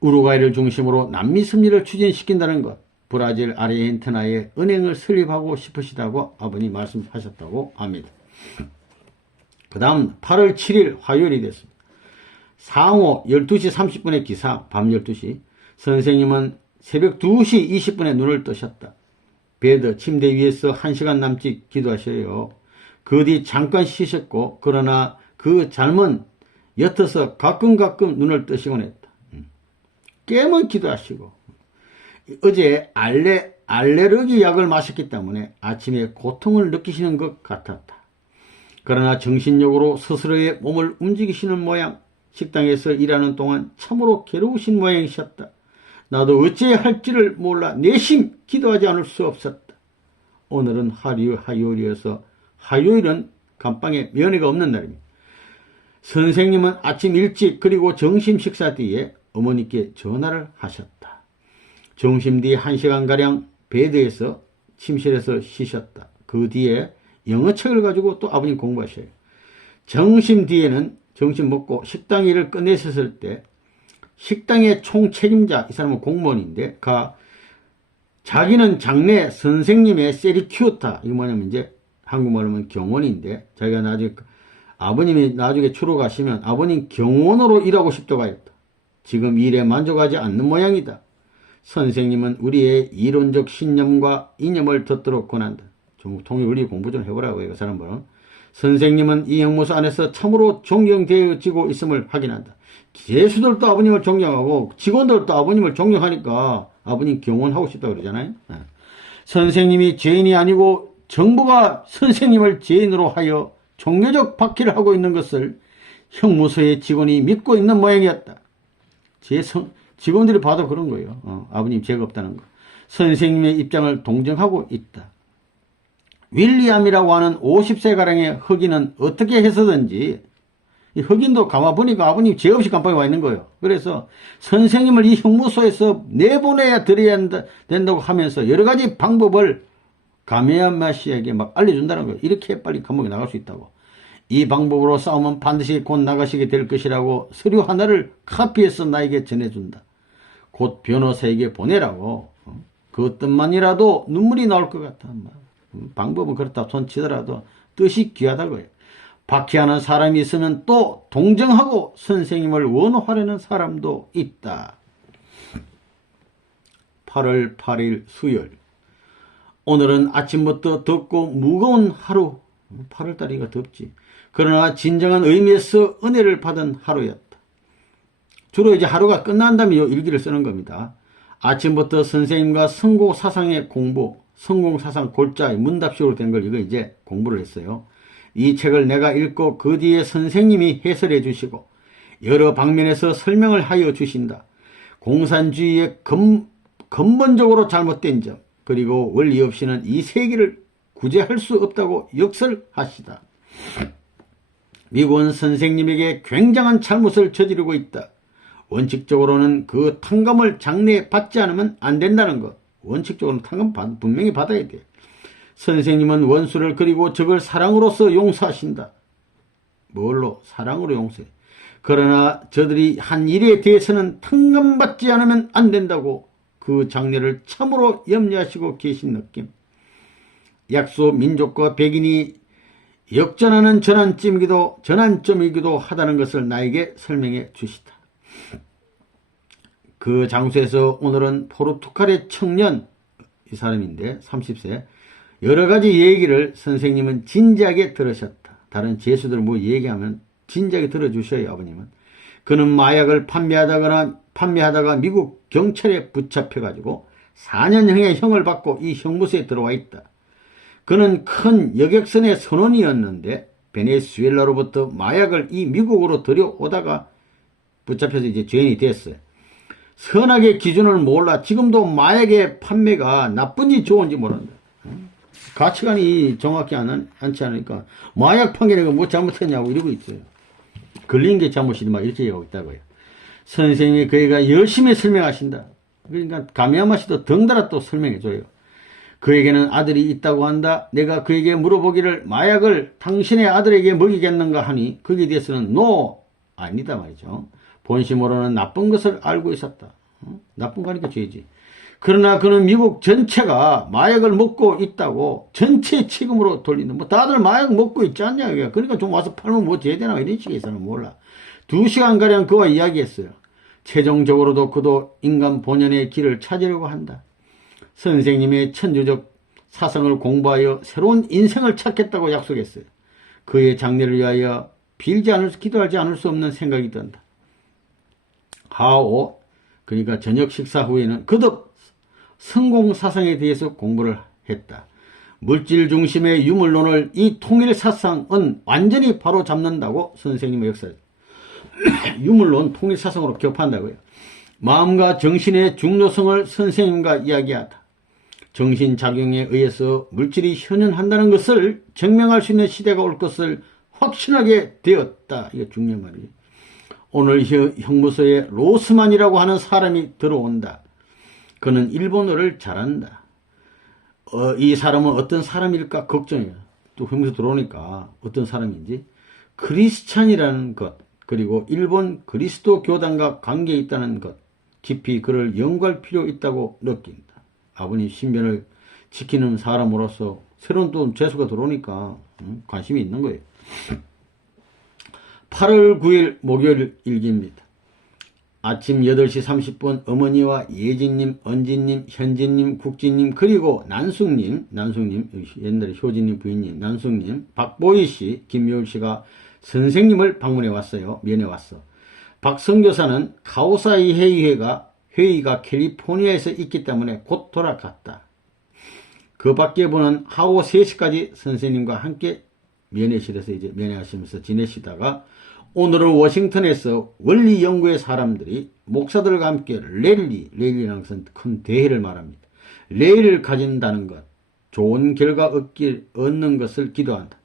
우루과이를 중심으로 남미 승리를 추진시킨다는 것. 브라질, 아르헨티나에 은행을 설립하고 싶으시다고 아버님 말씀하셨다고 합니다. 그 다음 8월 7일 화요일이 됐습니다. 상호 12시 30분의 기상, 밤 12시. 선생님은 새벽 2시 20분에 눈을 뜨셨다. 베드, 침대 위에서 1시간 남짓 기도하셔요. 그 뒤 잠깐 쉬셨고 그러나 그 잠은 옅어서 가끔 눈을 뜨시곤 했다. 깨면 기도하시고 어제 알레르기 약을 마셨기 때문에 아침에 고통을 느끼시는 것 같았다. 그러나 정신력으로 스스로의 몸을 움직이시는 모양, 식당에서 일하는 동안 참으로 괴로우신 모양이셨다. 나도 어찌해야 할지를 몰라 내심 기도하지 않을 수 없었다. 오늘은 화요일이어서 화요일은 감방에 면회가 없는 날입니다. 선생님은 아침 일찍 그리고 점심 식사 뒤에 어머니께 전화를 하셨다. 점심 뒤 1시간가량 베드에서 침실에서 쉬셨다. 그 뒤에 영어책을 가지고 또 아버님 공부하셔요. 점심 뒤에는 점심 먹고 식당 일을 끝내셨을 때 식당의 총책임자, 이 사람은 공무원인데 자기는 장래 선생님의 세리키오타, 이거 뭐냐면 이제 한국말로 하면 경원인데 자기가 아버님이 나중에 추록하시면 아버님 경원으로 일하고 싶다고 했다. 지금 일에 만족하지 않는 모양이다. 선생님은 우리의 이론적 신념과 이념을 듣도록 권한다. 좀 통일원리 공부 좀 해보라고 해요. 그 사람은. 선생님은 이 형무소 안에서 참으로 존경되어지고 있음을 확인한다. 제수들도 아버님을 존경하고 직원들도 아버님을 존경하니까 아버님 경원하고 싶다고 그러잖아요. 선생님이 죄인이 아니고 정부가 선생님을 죄인으로 하여 종교적 박해를 하고 있는 것을 형무소의 직원이 믿고 있는 모양이었다. 직원들이 봐도 그런 거예요. 아버님 죄가 없다는 거. 선생님의 입장을 동정하고 있다. 윌리엄이라고 하는 50세가량의 흑인은 어떻게 해서든지 이 흑인도 가만보니까 아버님 죄 없이 감방에 와 있는 거예요. 그래서 선생님을 이 형무소에서 내보내야 드려야 된다고 하면서 여러 가지 방법을 가메야마 씨에게 막 알려준다는 거예요. 이렇게 빨리 감옥에 나갈 수 있다고. 이 방법으로 싸우면 반드시 곧 나가시게 될 것이라고 서류 하나를 카피해서 나에게 전해준다. 곧 변호사에게 보내라고. 그 뜻만이라도 눈물이 나올 것 같아. 방법은 그렇다 손치더라도 뜻이 귀하다고요. 박해하는 사람이 있으면 또 동정하고 선생님을 원호하려는 사람도 있다. 8월 8일 수요일. 오늘은 아침부터 덥고 무거운 하루. 8월달이니까 덥지. 그러나 진정한 의미에서 은혜를 받은 하루였다. 주로 이제 하루가 끝난 다음에 일기를 쓰는 겁니다. 아침부터 선생님과 성공사상의 공부, 성공사상 골자의 문답식으로 된 걸 이거 이제 공부를 했어요. 이 책을 내가 읽고 그 뒤에 선생님이 해설해 주시고 여러 방면에서 설명을 하여 주신다. 공산주의의 근본적으로 잘못된 점, 그리고 원리 없이는 이 세계를 구제할 수 없다고 역설하시다. 미국은 선생님에게 굉장한 잘못을 저지르고 있다. 원칙적으로는 그 탕감을 장래에 받지 않으면 안 된다는 것. 원칙적으로는 탕감 분명히 받아야 돼. 선생님은 원수를 그리고 적을 사랑으로서 용서하신다. 뭘로? 사랑으로 용서해. 그러나 저들이 한 일에 대해서는 탕감받지 않으면 안 된다고 그 장래를 참으로 염려하시고 계신 느낌. 약소 민족과 백인이 역전하는 전환점이기도 하다는 것을 나에게 설명해 주시다. 그 장소에서 오늘은 포르투갈의 청년, 이 사람인데 30세, 여러 가지 얘기를 선생님은 진지하게 들으셨다. 다른 제수들 뭐 얘기하면 진지하게 들어주셔요, 아버님은. 그는 마약을 판매하다가 미국 경찰에 붙잡혀가지고 4년형의 형을 받고 이 형무소에 들어와 있다. 그는 큰 여객선의 선원이었는데 베네수엘라로부터 마약을 이 미국으로 들여오다가 붙잡혀서 이제 죄인이 됐어요. 선악의 기준을 몰라 지금도 마약의 판매가 나쁜지 좋은지 모른다. 가치관이 정확히 않지 않으니까 마약 판매가 뭐 잘못했냐고 이러고 있어요. 걸린 게 잘못이지 막 이렇게 얘기하고 있다고요. 선생님이 그에게 열심히 설명하신다. 그러니까 가미야마 씨도 덩달아 또 설명해줘요. 그에게는 아들이 있다고 한다. 내가 그에게 물어보기를 마약을 당신의 아들에게 먹이겠는가 하니 거기에 대해서는 노, 아니다 말이죠. 본심으로는 나쁜 것을 알고 있었다. 나쁜 거니까 죄지. 그러나 그는 미국 전체가 마약을 먹고 있다고 전체 책임으로 돌린다. 뭐 다들 마약 먹고 있지 않냐. 그러니까 좀 와서 팔면 뭐 돼야 되나 이런 식에서는 몰라. 2시간가량 그와 이야기했어요. 최종적으로도 그도 인간 본연의 길을 찾으려고 한다. 선생님의 천주적 사상을 공부하여 새로운 인생을 찾겠다고 약속했어요. 그의 장래를 위하여 기도하지 않을 수 없는 생각이 든다. 하오, 그러니까 저녁 식사 후에는 거듭 성공사상에 대해서 공부를 했다. 물질 중심의 유물론을 이 통일사상은 완전히 바로잡는다고 선생님의 역사에 유물론 통일사상으로 격파한다고요. 마음과 정신의 중요성을 선생님과 이야기하다. 정신작용에 의해서 물질이 현현한다는 것을 증명할 수 있는 시대가 올 것을 확신하게 되었다. 이게 중요한 말이에요. 오늘 형무소에 로스만이라고 하는 사람이 들어온다. 그는 일본어를 잘한다. 이 사람은 어떤 사람일까 걱정이야. 또 형무소 들어오니까 어떤 사람인지. 크리스찬이라는 것, 그리고 일본 그리스도 교단과 관계에 있다는 것, 깊이 그를 연구할 필요 있다고 느낀다. 아버님 신변을 지키는 사람으로서 새로운 또 재수가 들어오니까 관심이 있는 거예요. 8월 9일 목요일 일기입니다. 아침 8시 30분 어머니와 예진님, 언진님, 현진님, 국진님, 그리고 난숙님, 옛날에 효진님 부인님, 난숙님, 박보희씨, 김효울씨가 선생님을 방문해 왔어요. 면회 왔어. 박성교사는 카오사이 회의가 캘리포니아에서 있기 때문에 곧 돌아갔다. 그 밖에 보는 하오 3시까지 선생님과 함께 면회실에서 이제 면회하시면서 지내시다가 오늘은 워싱턴에서 원리 연구의 사람들이 목사들과 함께 랠리라는 것은 큰 대회를 말합니다. 랠리를 가진다는 것, 좋은 결과 얻는 것을 기도한다.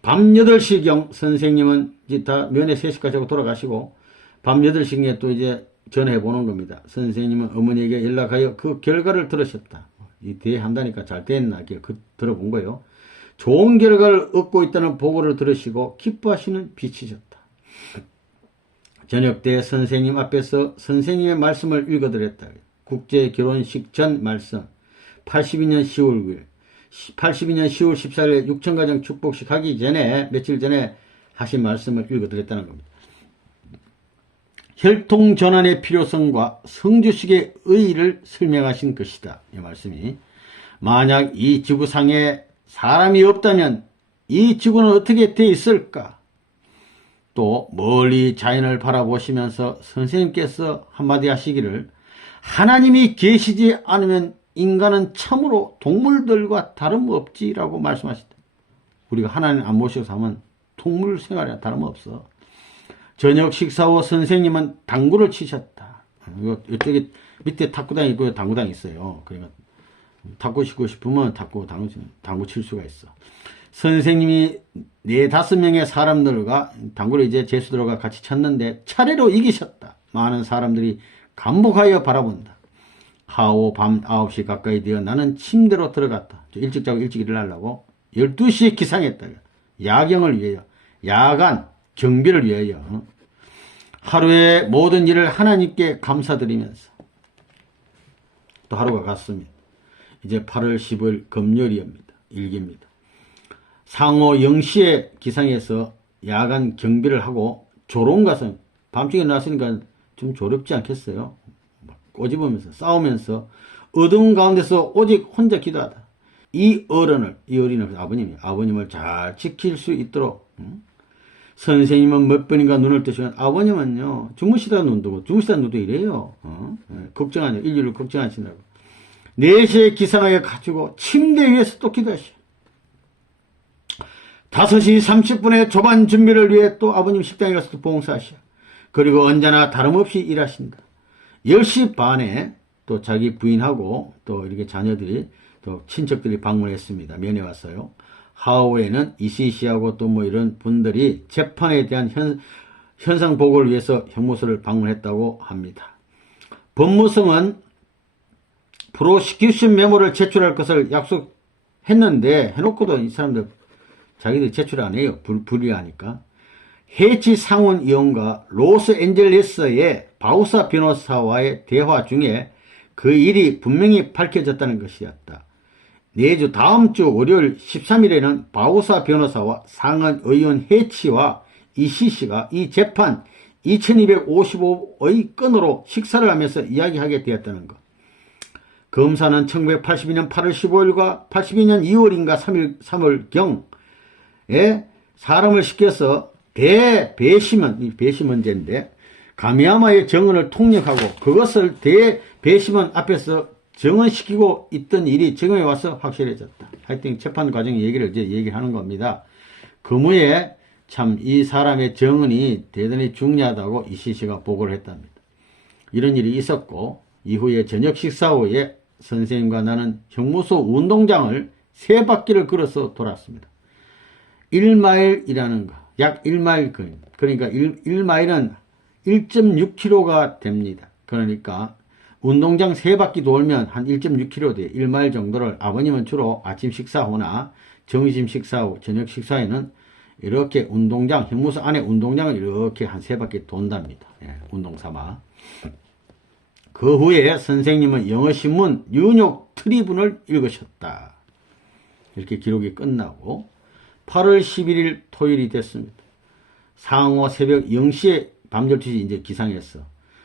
밤 8시경 선생님은 이제 다 면회 3시까지 하고 돌아가시고 밤 8시경에 또 이제 전해 보는 겁니다. 선생님은 어머니에게 연락하여 그 결과를 들으셨다. 이 대회 한다니까 잘 됐나 들어본 거예요. 좋은 결과를 얻고 있다는 보고를 들으시고 기뻐하시는 빛이셨다. 저녁 때 선생님 앞에서 선생님의 말씀을 읽어드렸다. 국제결혼식 전 말씀 82년 10월 9일 82년 10월 14일 육천가정 축복식 하기 전에 며칠 전에 하신 말씀을 읽어드렸다는 겁니다. 혈통전환의 필요성과 성주식의 의의를 설명하신 것이다. 이 말씀이 만약 이 지구상에 사람이 없다면 이 지구는 어떻게 돼 있을까? 또 멀리 자연을 바라보시면서 선생님께서 한마디 하시기를 하나님이 계시지 않으면 인간은 참으로 동물들과 다름없지라고 말씀하시다. 우리가 하나님 안 모시고 사면 동물 생활이나 다름없어. 저녁 식사 후 선생님은 당구를 치셨다. 이쪽에 밑에 탁구장이 있고 당구장이 있어요. 그러니까 탁구 치고 싶으면 당구 칠 수가 있어. 선생님이 4-5명의 사람들과 당구를 이제 제수들과 같이 쳤는데 차례로 이기셨다. 많은 사람들이 감복하여 바라본다. 하오 밤 9시 가까이 되어 나는 침대로 들어갔다. 일찍 자고 일찍 일어나려고 12시에 기상했다. 야경을 위하여, 야간 경비를 위하여 하루의 모든 일을 하나님께 감사드리면서 또 하루가 갔습니다. 이제 8월 15일 금요일입니다. 일기입니다. 상호 0시에 기상해서 야간 경비를 하고 조롱 가서 밤중에 나왔으니까 좀 조렵지 않겠어요? 꼬집으면서 싸우면서 어두운 가운데서 오직 혼자 기도하다. 이 어린은 아버님을 잘 지킬 수 있도록 선생님은 몇 번인가 눈을 뜨시면 아버님은요 주무시다 눈 뜨고 주무시다 눈 뜨고 이래요. 걱정하냐 인류를 걱정하시냐고 4시에 기상하여 가지고 침대 위에서 또 기도하시오. 5시 30분에 조반 준비를 위해 또 아버님 식당에 가서 또 봉사하시오. 그리고 언제나 다름없이 일하신다. 10시 반에 또 자기 부인하고 또 이렇게 자녀들이 또 친척들이 방문했습니다. 면회 왔어요. 하오에는 이시시하고 또 뭐 이런 분들이 재판에 대한 현상 보고를 위해서 형무소를 방문했다고 합니다. 법무성은 프로시큐션 메모를 제출할 것을 약속했는데 해놓고도 이 사람들 자기들이 제출 안 해요. 불리하니까. 해치 상원의원과 로스앤젤레스의 바우사 변호사와의 대화 중에 그 일이 분명히 밝혀졌다는 것이었다. 내주 다음 주 월요일 13일에는 바우사 변호사와 상원의원 해치와 이시시가 이 재판 2255의 건으로 식사를 하면서 이야기하게 되었다는 것. 검사는 1982년 8월 15일과 82년 2월인가 3월경에 사람을 시켜서 배심원제인데 가미야마의 정원을 통역하고 그것을 대배심원 앞에서 정언시키고 있던 일이 지금에 와서 확실해졌다. 하여튼 재판 과정 얘기를 이제 얘기하는 겁니다. 그 무에 참 이 사람의 정언이 대단히 중요하다고 이시시가 보고를 했답니다. 이런 일이 있었고 이후에 저녁 식사 후에 선생님과 나는 형무소 운동장을 3바퀴를 걸어서 돌았습니다. 1마일이라는 거, 약 1마일 그러니까 1마일은 1.6km가 됩니다. 그러니까 운동장 3바퀴 돌면 한 1.6km 돼요. 1마일 정도를 아버님은 주로 아침 식사 후나 점심 식사 후, 저녁 식사에는 이렇게 운동장, 형무소 안에 운동장을 이렇게 한 3바퀴 돈답니다. 예, 운동 삼아. 그 후에 선생님은 영어신문 뉴욕 트리뷴을 읽으셨다. 이렇게 기록이 끝나고 8월 11일 토요일이 됐습니다. 상호 새벽 0시에 밤 12시 이제 기상했어.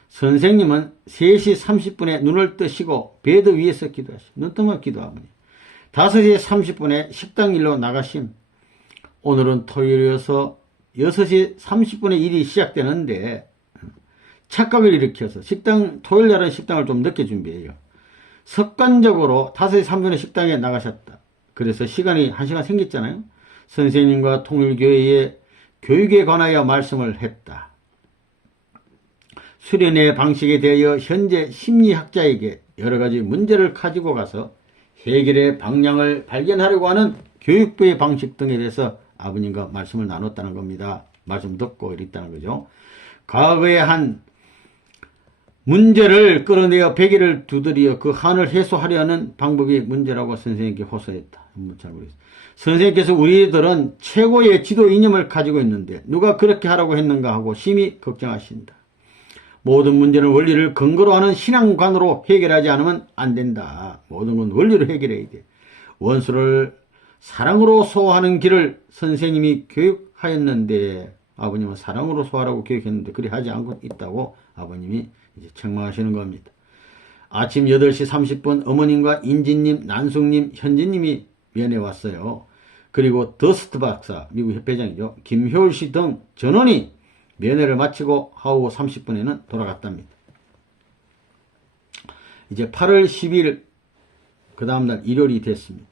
선생님은 3시 30분에 눈을 뜨시고 베드 위에서 기도하시오. 눈 뜨면 기도하면 5시 30분에 식당 일로 나가심. 오늘은 토요일이어서 6시 30분에 일이 시작되는데 착각을 일으켜서 토요일날은 식당을 좀 늦게 준비해요. 습관적으로 5시 3분에 식당에 나가셨다. 그래서 시간이 1시간 생겼잖아요. 선생님과 통일교회의 교육에 관하여 말씀을 했다. 수련의 방식에 대하여 현재 심리학자에게 여러가지 문제를 가지고 가서 해결의 방향을 발견하려고 하는 교육부의 방식 등에 대해서 아버님과 말씀을 나눴다는 겁니다. 말씀 듣고 이랬다는 거죠. 과거에 한 문제를 끌어내어 베개를 두드려 그 한을 해소하려는 방법이 문제라고 선생님께 호소했다. 잘 모르겠어요. 선생님께서 우리들은 최고의 지도 이념을 가지고 있는데 누가 그렇게 하라고 했는가 하고 심히 걱정하신다. 모든 문제는 원리를 근거로 하는 신앙관으로 해결하지 않으면 안 된다. 모든 건 원리로 해결해야 돼. 원수를 사랑으로 소화하는 길을 선생님이 교육하였는데 아버님은 사랑으로 소화하라고 교육했는데 그리 하지 않고 있다고 아버님이 이제 책망하시는 겁니다. 아침 8시 30분 어머님과 인진님, 난숙님, 현진님이 면회 왔어요. 그리고 더스트 박사, 미국 협회장이죠. 김효일 씨 등 전원이 면회를 마치고 하루 30분에는 돌아갔답니다. 이제 8월 10일 그 다음날 일요일이 됐습니다.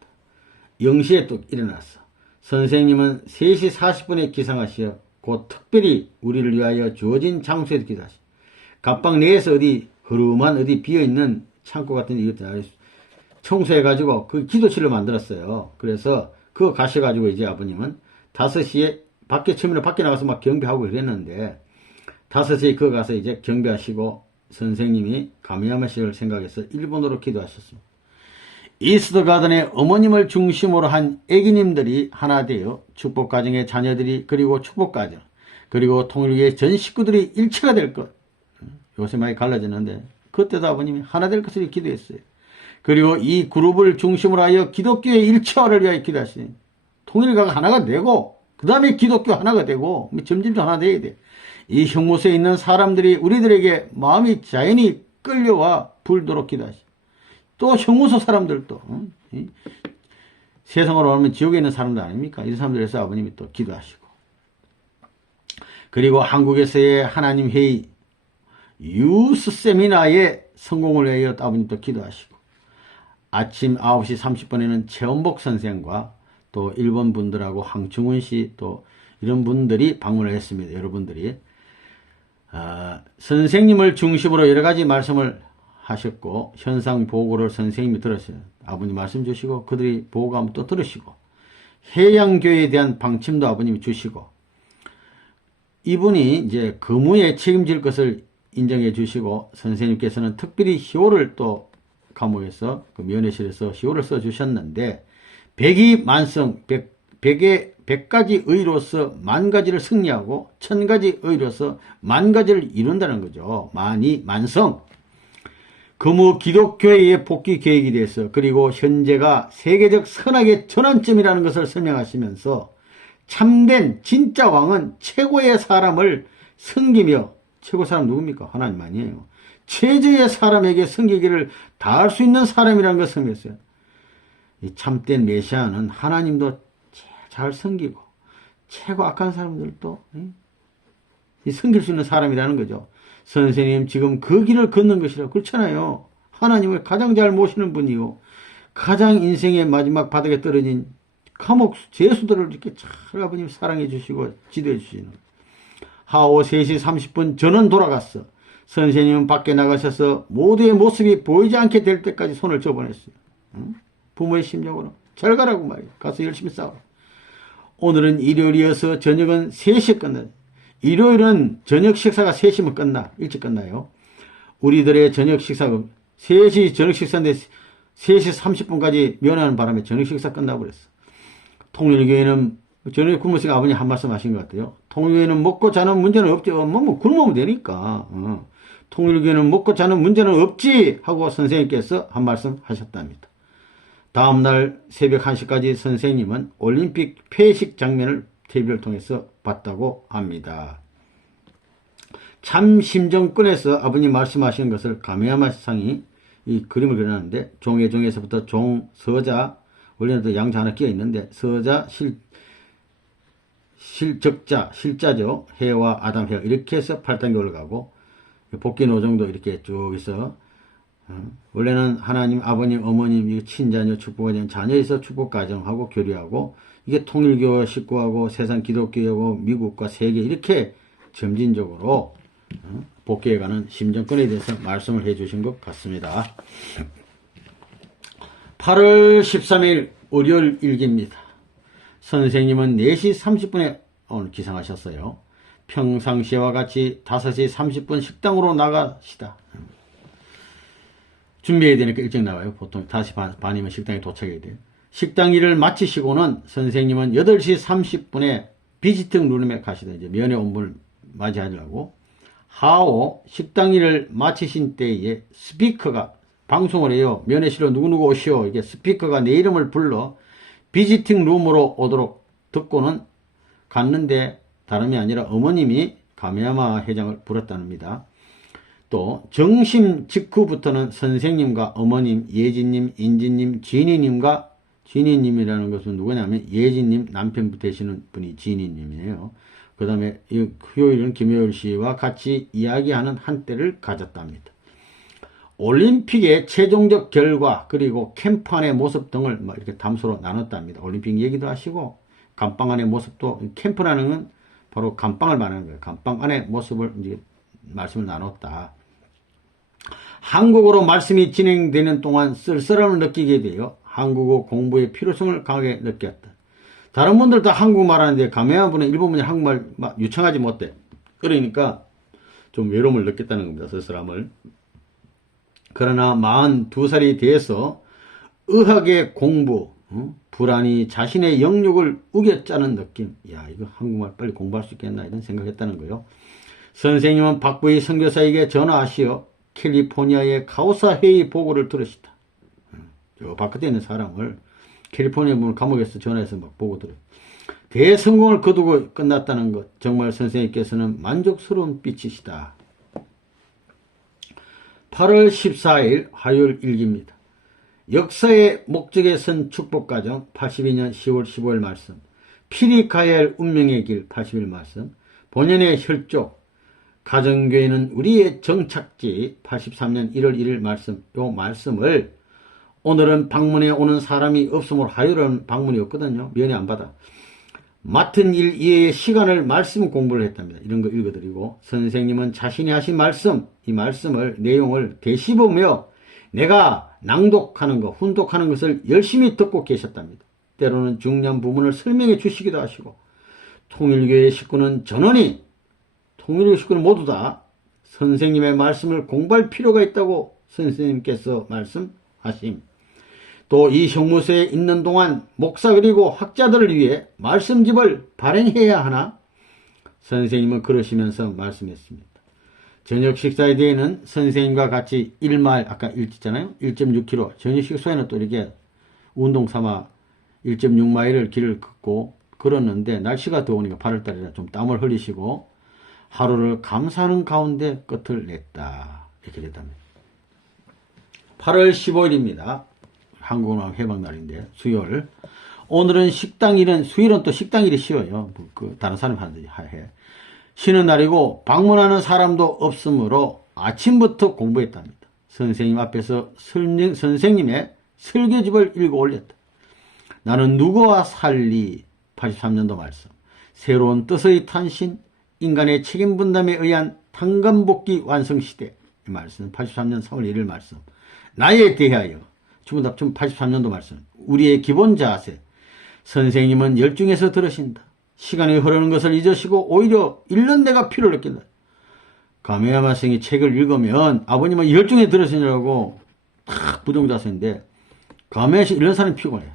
0시에 또 일어났어. 선생님은 3시 40분에 기상하시어 곧 특별히 우리를 위하여 주어진 장소에서 기도하시오. 갑방 내에서 어디 흐름한 어디 비어있는 창고 같은 데 청소해가지고 그 기도실을 만들었어요. 그래서 그거 가셔가지고 이제 아버님은 5시에 처음에는 밖에 나가서 막 경배하고 그랬는데 5시에 거 가서 이제 경배하시고 선생님이 가미야마 씨를 생각해서 일본어로 기도하셨습니다. 이스트 가든의 어머님을 중심으로 한 애기님들이 하나 되어 축복가정의 자녀들이 그리고 축복가정 그리고 통일교의 전 식구들이 일체가 될 것. 요새 많이 갈라졌는데 그때도 아버님이 하나 될 것을 기도했어요. 그리고 이 그룹을 중심으로 하여 기독교의 일체화를 위하여 기도하시니 통일가가 하나가 되고 그 다음에 기독교 하나가 되고 점진도 하나 돼야 돼. 이 형무소에 있는 사람들이 우리들에게 마음이 자연히 끌려와 불도록 기도하시. 또 형무소 사람들도 세상으로 말하면 지옥에 있는 사람들 아닙니까? 이 사람들에서 아버님이 또 기도하시고 그리고 한국에서의 하나님 회의 유스 세미나의 성공을 위하여 아버님 또 기도하시고 아침 9시 30분에는 최원복 선생과 또 일본 분들하고 황충훈 씨 또 이런 분들이 방문을 했습니다. 여러분들이 선생님을 중심으로 여러 가지 말씀을 하셨고 현상 보고를 선생님이 들었어요. 아버님 말씀 주시고 그들이 보고하면 또 들으시고 해양교회에 대한 방침도 아버님이 주시고 이분이 이제 거무에 책임질 것을 인정해 주시고 선생님께서는 특별히 희호를 또 감옥에서 그 면회실에서 희호를 써 주셨는데 백이 만성 백의 가지 의로서 만 가지를 승리하고 1000가지 의로서 만 가지를 이룬다는 거죠. 만이 만성 거무 기독교회의 복귀 계획에 대해서 그리고 현재가 세계적 선악의 전환점이라는 것을 설명하시면서 참된 진짜 왕은 최고의 사람을 섬기며 최고 사람 누굽니까? 하나님 아니에요. 최저의 사람에게 섬기기를 다할 수 있는 사람이라는 것을 설명했어요. 이 참된 메시아는 하나님도 잘 섬기고 최고 악한 사람들도 섬길 수 있는 사람이라는 거죠. 선생님 지금 그 길을 걷는 것이라 그렇잖아요. 하나님을 가장 잘 모시는 분이요. 가장 인생의 마지막 바닥에 떨어진 감옥 죄수들을 이렇게 잘 아버님 사랑해 주시고 지도해 주시는. 하오 3시 30분 저는 돌아갔어. 선생님은 밖에 나가셔서 모두의 모습이 보이지 않게 될 때까지 손을 접어냈어요. 부모의 심정으로 잘 가라고 말이에요. 가서 열심히 싸워. 오늘은 일요일이어서 저녁은 3시에 끝나요. 일요일은 저녁 식사가 3시면 끝나. 일찍 끝나요. 우리들의 저녁 식사가 3시 저녁 식사인데 3시 30분까지 면회하는 바람에 저녁 식사 끝나버렸어. 통일교회는 전에 굶으시가 아버님 한 말씀 하신 것 같아요. 통일교회는 먹고 자는 문제는 없지. 뭐 굶으면 되니까. 통일교회는 먹고 자는 문제는 없지 하고 선생님께서 한 말씀 하셨답니다. 다음날 새벽 1시까지 선생님은 올림픽 폐식 장면을 TV를 통해서 봤다고 합니다. 참 심정권에서 아버님 말씀하시는 것을 가메야마 상이 이 그림을 그려놨는데 종의 종에서부터 종, 서자, 원래는 또 양자 하나 끼어 있는데 서자, 실적자, 실자죠. 해와 아담, 해와 이렇게 해서 8단계 올라가고 복귀 노정도 이렇게 쭉 있어. 원래는 하나님, 아버님, 어머님, 친자녀, 축복하는 자녀에서 축복가정하고 교류하고 이게 통일교 식구하고 세상 기독교하고 미국과 세계 이렇게 점진적으로 복귀해가는 심정권에 대해서 말씀을 해주신 것 같습니다. 8월 13일 월요일 일기입니다. 선생님은 4시 30분에 오늘 기상하셨어요. 평상시와 같이 5시 30분 식당으로 나가시다. 준비해야 되니까 일찍 나와요. 보통 5시 반이면 식당에 도착해야 돼요. 식당 일을 마치시고는 선생님은 8시 30분에 비지팅 룸에 가시다. 이제 면회 온 분을 맞이하려고. 하오 식당 일을 마치신 때에 스피커가 방송을 해요. 면회실로 누구누구 오시오. 이게 스피커가 내 이름을 불러 비지팅 룸으로 오도록 듣고는 갔는데 다름이 아니라 어머님이 가메야마 회장을 불렀답니다. 또 정심 직후부터는 선생님과 어머님, 예진님, 인진님, 진희님과 진희님이라는 것은 누구냐면 예진님 남편 되시는 분이 진희님이에요. 그 다음에 휴일은 김효일 씨와 같이 이야기하는 한때를 가졌답니다. 올림픽의 최종적 결과 그리고 캠프 안의 모습 등을 이렇게 담소로 나눴답니다. 올림픽 얘기도 하시고 감방 안의 모습도 캠프라는 건 바로 감방을 말하는 거예요. 감방 안의 모습을 이제 말씀을 나눴다. 한국어로 말씀이 진행되는 동안 쓸쓸함을 느끼게 되어 한국어 공부의 필요성을 강하게 느꼈다. 다른 분들 다 한국말 하는데 가메야마 분은 일본분이 한국말 유창하지 못해. 그러니까 좀 외로움을 느꼈다는 겁니다. 쓸쓸함을. 그러나 42살이 돼서 의학의 공부, 불안이 자신의 영역을 우겼자는 느낌. 야, 이거 한국말 빨리 공부할 수 있겠나 이런 생각했다는 거예요. 선생님은 박부희 선교사에게 전화하시어 캘리포니아의 가오사 회의 보고를 들으시다. 저 바깥에 있는 사람을 캘리포니아 분 감옥에서 전화해서 막 보고 들어요. 대성공을 거두고 끝났다는 것. 정말 선생님께서는 만족스러운 빛이시다. 8월 14일 화요일 일기입니다. 역사의 목적에 선 축복가정 82년 10월 15일 말씀. 필히 가야 할 운명의 길 80일 말씀. 본연의 혈족 가정교회는 우리의 정착지 83년 1월 1일 말씀. 요 말씀을 오늘은 방문에 오는 사람이 없으므로 화요일은 방문이 없거든요. 면회 안 받아. 맡은 일 이외의 시간을 말씀 공부를 했답니다. 이런 거 읽어드리고 선생님은 자신이 하신 말씀, 이 말씀을 내용을 되씹으며 내가 낭독하는 것, 훈독하는 것을 열심히 듣고 계셨답니다. 때로는 중요한 부분을 설명해 주시기도 하시고 통일교회 식구는 전원이 통일교회 식구는 모두 다 선생님의 말씀을 공부할 필요가 있다고 선생님께서 말씀하심. 또 이 형무소에 있는 동안 목사 그리고 학자들을 위해 말씀집을 발행해야 하나? 선생님은 그러시면서 말씀했습니다. 저녁 식사에 대해는 선생님과 같이 1마일, 아까 1잖아요. 1.6km. 저녁 식사에는 또 이렇게 운동 삼아 1.6마일을 길을 걷고 걸었는데 날씨가 더우니까 8월달이라 좀 땀을 흘리시고 하루를 감사하는 가운데 끝을 냈다. 이렇게 됐답니다. 8월 15일입니다. 한국은행 해방날인데 수요일. 오늘은 식당일은 수요일은 또 식당일이 쉬어요. 다른 사람이 하는데 해. 쉬는 날이고 방문하는 사람도 없으므로 아침부터 공부했답니다. 선생님 앞에서 선생님의 설교집을 읽어 올렸다. 나는 누구와 살리 83년도 말씀. 새로운 뜻의 탄신, 인간의 책임 분담에 의한 탄감복귀 완성시대. 이 말씀 83년 3월 1일 말씀. 나에 대하여 전부 다 83년도 말씀. 우리의 기본 자세. 선생님은 열중해서 들으신다. 시간이 흐르는 것을 잊으시고 오히려 읽는 데가 필요를 느낀다. 가메야마 스승이 책을 읽으면 아버님은 열중해 들으시느라고 탁 부정자세인데 가메야마 읽는 사람이 피곤해.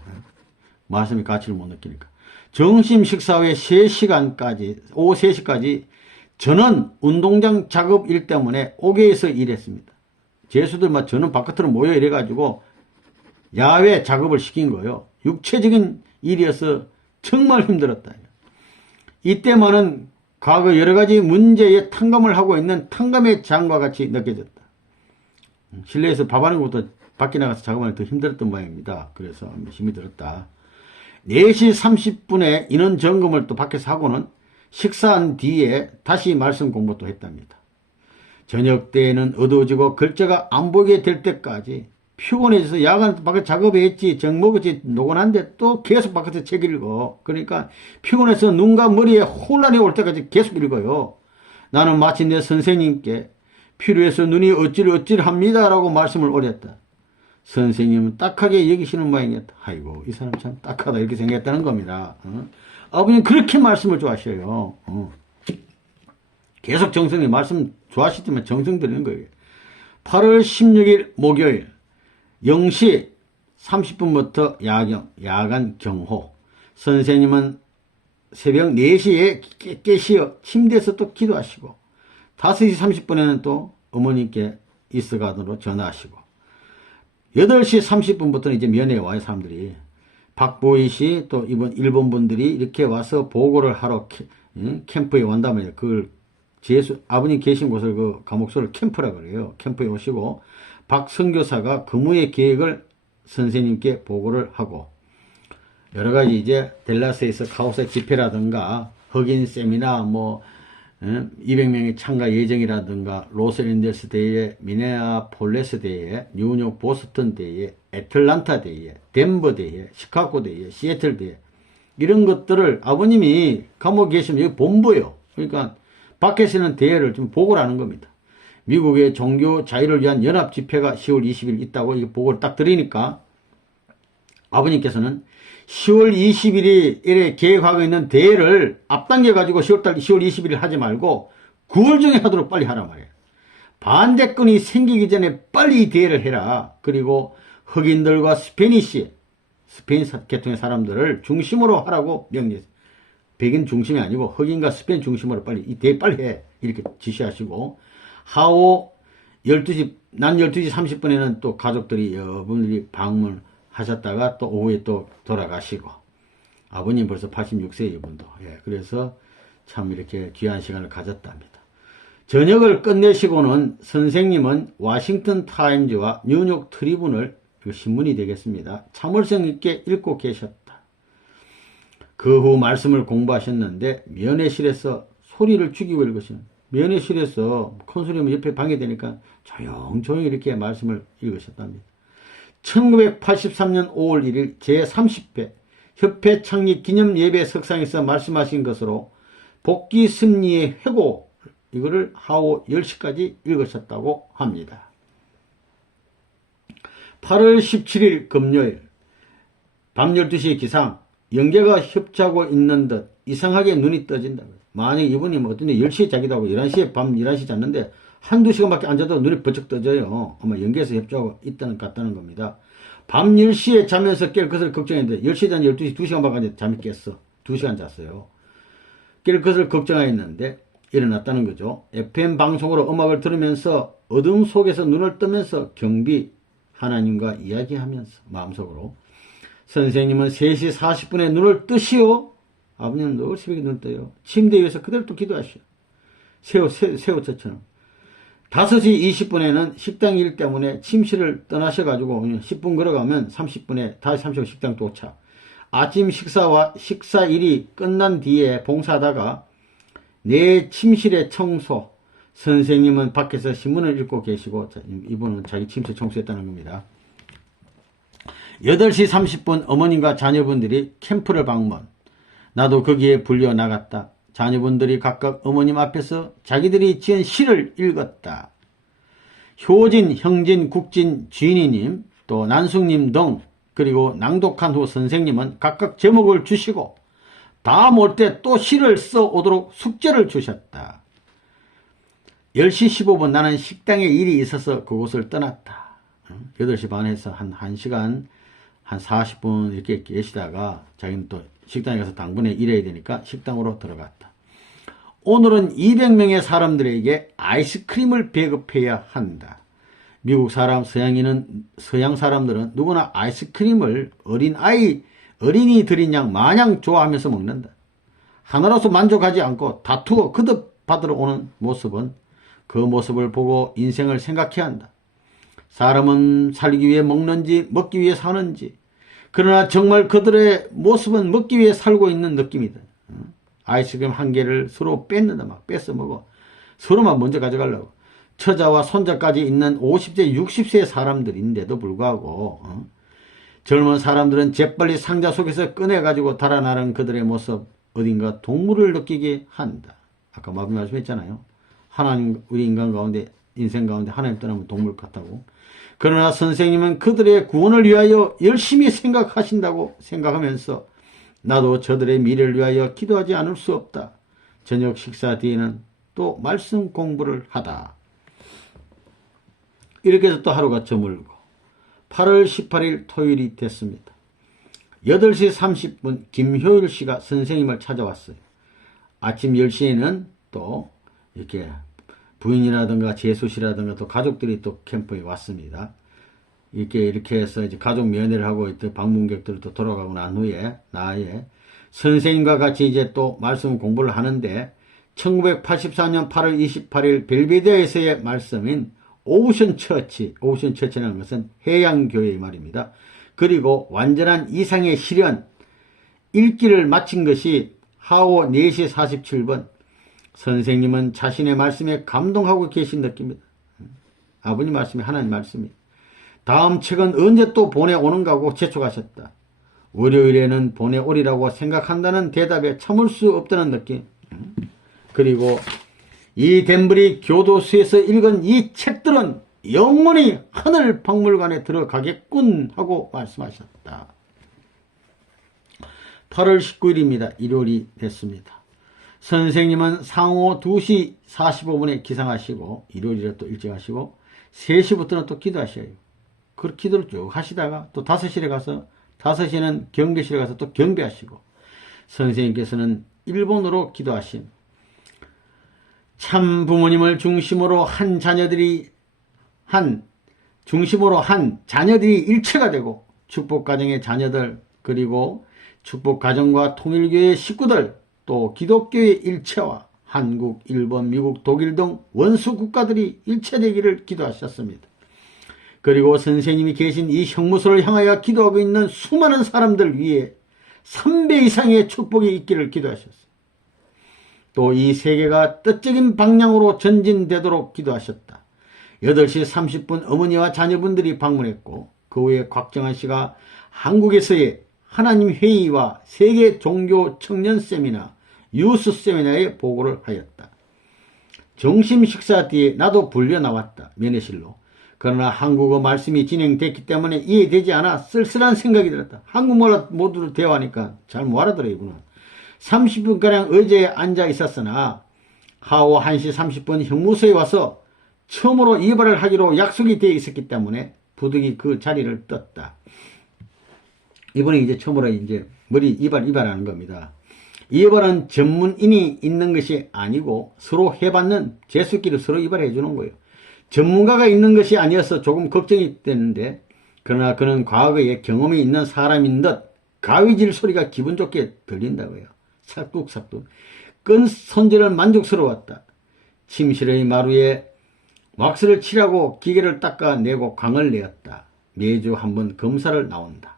말씀의 가치를 못 느끼니까. 점심 식사 후에 3시간까지 오후 3시까지 저는 운동장 작업 일 때문에 옥외에서 일했습니다. 제수들 저는 바깥으로 모여 이래가지고 야외 작업을 시킨 거예요. 육체적인 일이어서 정말 힘들었다. 이때만은 과거 여러가지 문제에 탕감을 하고 있는 탕감의 장과 같이 느껴졌다. 실내에서 밥하는 것보다 밖에 나가서 작업하는 게 더 힘들었던 모양입니다. 그래서 힘이 들었다. 4시 30분에 인원 점검을 또 밖에서 하고는 식사한 뒤에 다시 말씀 공부도 했답니다. 저녁 때에는 어두워지고 글자가 안 보이게 될 때까지 피곤해져서 야간 밖에 작업했지 정먹었지 노곤한데 또 계속 바깥에서 책 읽어. 그러니까 피곤해서 눈과 머리에 혼란이 올 때까지 계속 읽어요. 나는 마치 내 선생님께 필요해서 눈이 어찌합니다 라고 말씀을 올렸다. 선생님은 딱하게 여기시는 모양이었다. 아이고 이 사람 참 딱하다 이렇게 생각했다는 겁니다. 아버님 그렇게 말씀을 좋아하셔요. 계속 정성이 말씀 좋아하시지만 정성 드리는 거예요. 8월 16일 목요일 0시 30분부터 야간 경호. 선생님은 새벽 4시에 깨시어 침대에서 또 기도하시고 5시 30분에는 또 어머님께 이스가든으로 전화하시고 8시 30분부터는 이제 면회에 와요. 사람들이. 박보희 씨 또 이번 일본 분들이 이렇게 와서 보고를 하러 캠프에 온다면 그걸 아버님 계신 곳을 그 감옥소를 캠프라 그래요. 캠프에 오시고 박 선교사가 근무의 계획을 선생님께 보고를 하고 여러가지 이제 델라스에서 카오사 집회라든가 흑인 세미나 200명의 참가 예정이라든가 로스앤젤스 대회, 미네아폴리스 대회, 뉴욕 보스턴 대회, 애틀란타 대회, 덴버 대회, 시카고 대회, 시애틀 대회 이런 것들을 아버님이 감옥에 계시면 여기 본부요. 그러니까 밖에서는 대회를 좀 보고를 하는 겁니다. 미국의 종교 자유를 위한 연합 집회가 10월 20일 있다고 이게 보고를 딱 드리니까 아버님께서는 10월 20일에 계획하고 있는 대회를 앞당겨 가지고 10월 20일 하지 말고 9월 중에 하도록 빨리 하란 말이에요. 반대권이 생기기 전에 빨리 대회를 해라. 그리고 흑인들과 스페인 계통의 사람들을 중심으로 하라고 명령했어요. 백인 중심이 아니고 흑인과 스페인 중심으로 빨리 이 대회 빨리 해. 이렇게 지시하시고 하오 12시 낮 12시 30분에는 또 가족들이 여러분들이 방문하셨다가 또 오후에 또 돌아가시고 아버님 벌써 86세 이분도 그래서 참 이렇게 귀한 시간을 가졌답니다. 저녁을 끝내시고는 선생님은 워싱턴 타임즈와 뉴욕 트리뷴을 신문이 되겠습니다. 참을성 있게 읽고 계셨다. 그 후 말씀을 공부하셨는데 면회실에서 소리를 죽이고 읽으시는 면회실에서 큰 소리면 옆에 방해되니까 조용조용히 이렇게 말씀을 읽으셨답니다. 1983년 5월 1일 제30회 협회 창립 기념 예배 석상에서 말씀하신 것으로 복귀 승리의 회고 이거를 하오 10시까지 읽으셨다고 합니다. 8월 17일 금요일 밤 12시 기상 영계가 협조하고 있는 듯 이상하게 눈이 떠진다. 만약 이분이 어떤 10시에 자기도 하고 11시에 밤 11시 잤는데 한두 시간밖에 안 자도 눈이 번쩍 떠져요. 아마 영계에서 협조하고 있다는 같다는 겁니다. 밤 10시에 자면서 깰 것을 걱정했는데 10시에 잔 12시 2시간밖에 안 잠이 깼어. 2시간 잤어요. 깰 것을 걱정했는데 일어났다는 거죠. FM 방송으로 음악을 들으면서 어둠 속에서 눈을 뜨면서 경비 하나님과 이야기하면서 마음속으로 선생님은 3시 40분에 눈을 뜨시오. 아버님은 늘 새벽에 눈 떠요. 침대 위에서 그대로 또 기도하시오. 새우처럼. 5시 20분에는 식당 일 때문에 침실을 떠나셔가지고 10분 걸어가면 30분에 다시 30분 식당 도착. 아침 식사와 식사 일이 끝난 뒤에 봉사하다가 내 침실의 청소. 선생님은 밖에서 신문을 읽고 계시고 이분은 자기 침실 청소했다는 겁니다. 8시 30분 어머님과 자녀분들이 캠프를 방문. 나도 거기에 불려 나갔다. 자녀분들이 각각 어머님 앞에서 자기들이 지은 시를 읽었다. 효진, 형진, 국진, 주인이님, 또 난숙님 등 그리고 낭독한 후 선생님은 각각 제목을 주시고 다음 올 때 또 시를 써오도록 숙제를 주셨다. 10시 15분 나는 식당에 일이 있어서 그곳을 떠났다. 8시 반에서 한 1시간 한 40분 이렇게 계시다가 자기는 또 식당에 가서 당분에 일해야 되니까 식당으로 들어갔다. 오늘은 200명의 사람들에게 아이스크림을 배급해야 한다. 미국 사람, 서양 사람들은 누구나 아이스크림을 어린이들인 양 마냥 좋아하면서 먹는다. 하나로서 만족하지 않고 다투어 거듭받으러 오는 모습은 그 모습을 보고 인생을 생각해야 한다. 사람은 살기 위해 먹는지 먹기 위해 사는지 그러나 정말 그들의 모습은 먹기 위해 살고 있는 느낌이다. 아이스크림 한 개를 서로 뺏는다. 막 뺏어 먹어. 서로만 먼저 가져가려고. 처자와 손자까지 있는 50세 60세 사람들인데도 불구하고 젊은 사람들은 재빨리 상자 속에서 꺼내가지고 달아나는 그들의 모습 어딘가 동물을 느끼게 한다. 아까 말씀했잖아요. 하나님 우리 인간 가운데 인생 가운데 하나님 떠나면 동물 같다고. 그러나 선생님은 그들의 구원을 위하여 열심히 생각하신다고 생각하면서 나도 저들의 미래를 위하여 기도하지 않을 수 없다. 저녁 식사 뒤에는 또 말씀 공부를 하다. 이렇게 해서 또 하루가 저물고 8월 18일 토요일이 됐습니다. 8시 30분 김효일 씨가 선생님을 찾아왔어요. 아침 10시에는 또 이렇게 부인이라든가 재수 씨라든가 또 가족들이 또 캠프에 왔습니다. 이렇게 해서 이제 가족 면회를 하고 있던 방문객들을 또 돌아가고 난 후에 나의 선생님과 같이 이제 또 말씀 공부를 하는데 1984년 8월 28일 벨베데에서의 말씀인 오션 처치라는 것은 해양교회의 말입니다. 그리고 완전한 이상의 실현 읽기를 마친 것이 하오 4시 47분 선생님은 자신의 말씀에 감동하고 계신 느낌입니다. 아버님 말씀이 하나님 말씀이 다음 책은 언제 또 보내오는가 하고 재촉하셨다. 월요일에는 보내오리라고 생각한다는 대답에 참을 수 없다는 느낌. 그리고 이 덴버리 교도소에서 읽은 이 책들은 영원히 하늘 박물관에 들어가겠군 하고 말씀하셨다. 8월 19일입니다. 일요일이 됐습니다. 선생님은 상오 2시 45분에 기상하시고 일요일에 또 일찍 하시고 3시부터는 또 기도하셔요. 그 기도를 쭉 하시다가 또 5시에 가서 5시에는 경배실에 가서 또 경배하시고 선생님께서는 일본어로 기도하신 참 부모님을 중심으로 한 자녀들이 일체가 되고 축복가정의 자녀들 그리고 축복가정과 통일교회 식구들 또 기독교의 일체와 한국, 일본, 미국, 독일 등 원수 국가들이 일체되기를 기도하셨습니다. 그리고 선생님이 계신 이 형무소를 향하여 기도하고 있는 수많은 사람들 위에 3배 이상의 축복이 있기를 기도하셨어요. 또 이 세계가 뜻적인 방향으로 전진되도록 기도하셨다. 8시 30분 어머니와 자녀분들이 방문했고 그 후에 곽정한 씨가 한국에서의 하나님 회의와 세계 종교 청년 세미나, 유스 세미나에 보고를 하였다. 점심 식사 뒤에 나도 불려 나왔다. 면회실로. 그러나 한국어 말씀이 진행됐기 때문에 이해되지 않아 쓸쓸한 생각이 들었다. 한국말 모두 대화하니까 잘 못 알아들어요. 30분가량 의자에 앉아 있었으나 하오 1시 30분 형무소에 와서 처음으로 이발을 하기로 약속이 되어 있었기 때문에 부득이 그 자리를 떴다. 이번에 이제 처음으로 이제 머리 이발하는 겁니다. 이발은 전문인이 있는 것이 아니고 서로 해받는 제수끼리 서로 이발해 주는 거예요. 전문가가 있는 것이 아니어서 조금 걱정이 되는데 그러나 그는 과거에 경험이 있는 사람인 듯 가위질 소리가 기분 좋게 들린다고요. 삭둑삭둑. 끈 손질을 만족스러웠다. 침실의 마루에 왁스를 칠하고 기계를 닦아내고 광을 내었다. 매주 한번 검사를 나온다.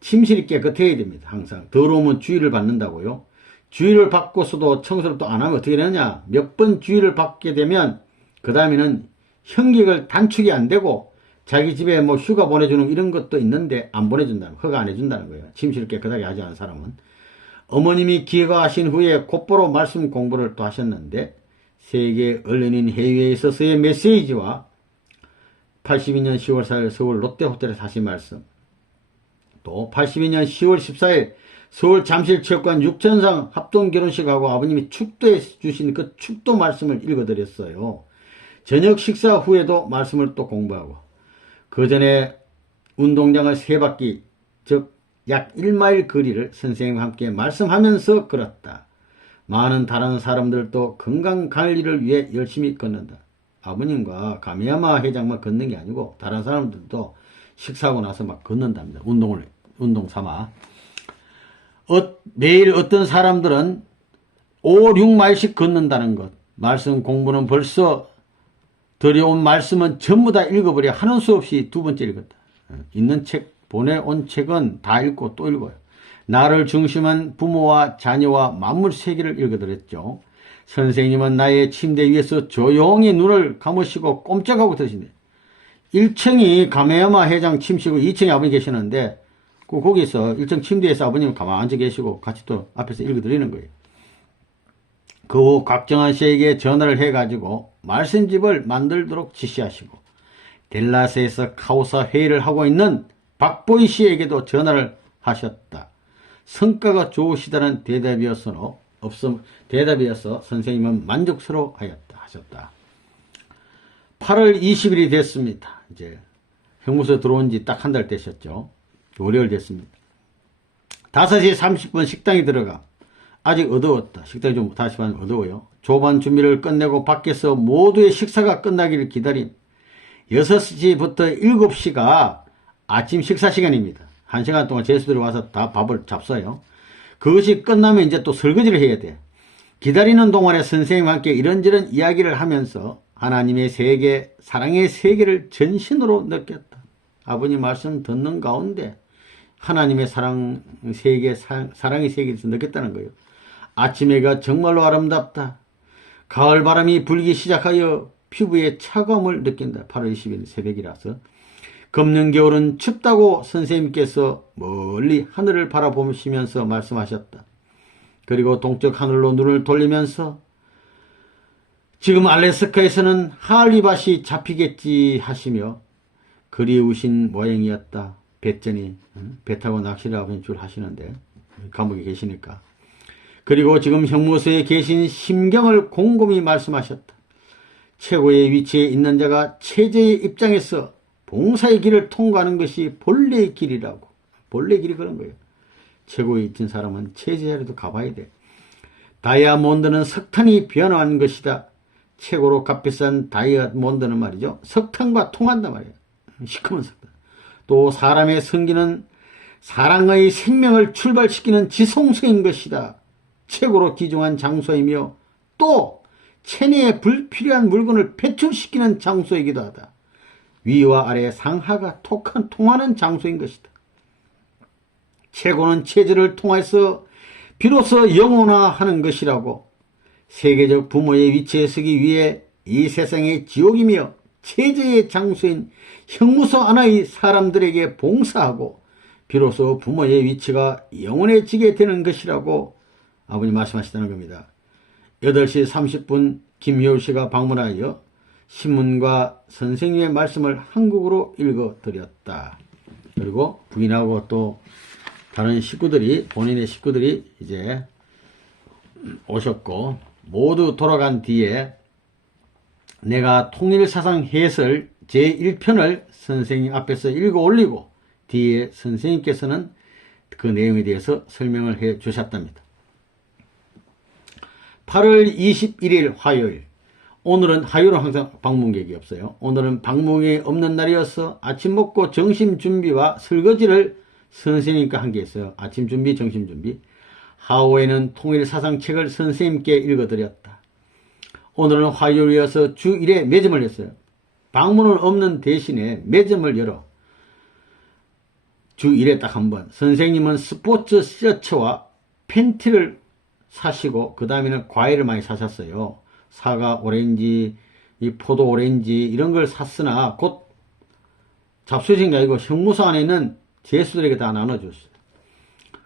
침실이 깨끗해야 됩니다. 항상. 더러우면 주의를 받는다고요. 주의를 받고서도 청소를 또 안 하면 어떻게 되느냐. 몇 번 주의를 받게 되면 그 다음에는 형객을 단축이 안 되고 자기 집에 뭐 휴가 보내주는 이런 것도 있는데 안 보내준다는, 허가 안 해준다는 거예요. 침실을 깨끗하게 하지 않은 사람은. 어머님이 귀가하신 후에 곧바로 말씀 공부를 또 하셨는데 세계 언론인 회의에 있어서의 메시지와 82년 10월 4일 서울 롯데호텔에서 하신 말씀, 또 82년 10월 14일 서울 잠실체육관 육천상 합동결혼식하고 아버님이 축도해 주신 그 축도 말씀을 읽어드렸어요. 저녁 식사 후에도 말씀을 또 공부하고 그 전에 운동장을 3바퀴 즉 약 1마일 거리를 선생님과 함께 말씀하면서 걸었다. 많은 다른 사람들도 건강관리를 위해 열심히 걷는다. 아버님과 가미야마 회장만 걷는 게 아니고 다른 사람들도 식사하고 나서 막 걷는답니다. 운동 삼아. 매일 어떤 사람들은 5, 6마일씩 걷는다는 것. 말씀 공부는 벌써 들여온 말씀은 전부 다 읽어버려 하는 수 없이 2번째 읽었다. 있는 책, 보내온 책은 다 읽고 또 읽어요. 나를 중심한 부모와 자녀와 만물 세계를 읽어드렸죠. 선생님은 나의 침대 위에서 조용히 눈을 감으시고 꼼짝하고 드신대. 1층이 가메야마 회장 침실이고 2층에 아버님 계시는데 거기서 1층 침대에서 아버님 가만히 앉아 계시고 같이 또 앞에서 읽어드리는 거예요. 그 후 곽정한 씨에게 전화를 해가지고 말씀집을 만들도록 지시하시고 델라스에서 카오사 회의를 하고 있는 박보이 씨에게도 전화를 하셨다. 성과가 좋으시다는 대답이어서 선생님은 만족스러워하셨다. 8월 20일이 됐습니다. 이제 형무소에 들어온 지 딱 한 달 되셨죠. 월요일 됐습니다. 5시 30분 식당에 들어가. 아직 어두웠다. 식당이 좀 다시 봐도 어두워요. 조반 준비를 끝내고 밖에서 모두의 식사가 끝나기를 기다림. 6시부터 7시가 아침 식사 시간입니다. 1시간 동안 제수들이 와서 다 밥을 잡숴요. 그것이 끝나면 이제 또 설거지를 해야 돼. 기다리는 동안에 선생님과 함께 이런저런 이야기를 하면서 하나님의 세계, 사랑의 세계를 전신으로 느꼈다. 아버님 말씀 듣는 가운데 하나님의 사랑의 세계에서 느꼈다는 거예요. 아침 해가 정말로 아름답다. 가을 바람이 불기 시작하여 피부에 차가움을 느낀다. 8월 20일 새벽이라서. 검는 겨울은 춥다고 선생님께서 멀리 하늘을 바라보시면서 말씀하셨다. 그리고 동쪽 하늘로 눈을 돌리면서 지금 알래스카에서는 하알리밭이 잡히겠지 하시며 그리우신 모양이었다. 배전이 배 타고 낚시를 하는 줄 하시는데 감옥에 계시니까. 그리고 지금 형무소에 계신 심경을 곰곰이 말씀하셨다. 최고의 위치에 있는 자가 체제의 입장에서 봉사의 길을 통과하는 것이 본래의 길이라고. 본래의 길이 그런 거예요. 최고에 있던 사람은 체제자리도 가봐야 돼. 다이아몬드는 석탄이 변화한 것이다. 최고로 값비싼 다이아몬드는 말이죠. 석탄과 통한단 말이에요. 시커먼 석탄. 또 사람의 성기는 사랑의 생명을 출발시키는 지성소인 것이다. 최고로 귀중한 장소이며 또 체내에 불필요한 물건을 배출시키는 장소이기도 하다. 위와 아래 상하가 통하는 장소인 것이다. 최고는 체제를 통해서 비로소 영원화하는 것이라고. 세계적 부모의 위치에 서기 위해 이 세상의 지옥이며 체제의 장소인 형무소 안의 사람들에게 봉사하고 비로소 부모의 위치가 영원해지게 되는 것이라고 아버님 말씀하시다는 겁니다. 8시 30분 김효씨가 방문하여 신문과 선생님의 말씀을 한국어로 읽어드렸다. 그리고 부인하고 또 다른 식구들이, 본인의 식구들이 이제 오셨고, 모두 돌아간 뒤에 내가 통일사상 해설 제1편을 선생님 앞에서 읽어 올리고 뒤에 선생님께서는 그 내용에 대해서 설명을 해 주셨답니다. 8월 21일 화요일. 오늘은 화요일은 항상 방문객이 없어요. 오늘은 방문객이 없는 날이어서 아침 먹고 점심 준비와 설거지를 선생님과 함께 했어요. 아침 준비, 점심 준비. 하오에는 통일사상책을 선생님께 읽어드렸다. 오늘은 화요일이어서 주 1회 매점을 했어요. 방문은 없는 대신에 매점을 열어 주 1회 딱 한 번. 선생님은 스포츠 셔츠와 팬티를 사시고 그 다음에는 과일을 많이 사셨어요. 사과, 오렌지, 이 포도 오렌지 이런 걸 샀으나 곧 잡수신 게 아니고 형무소 안에 있는 제수들에게 다 나눠줬어요.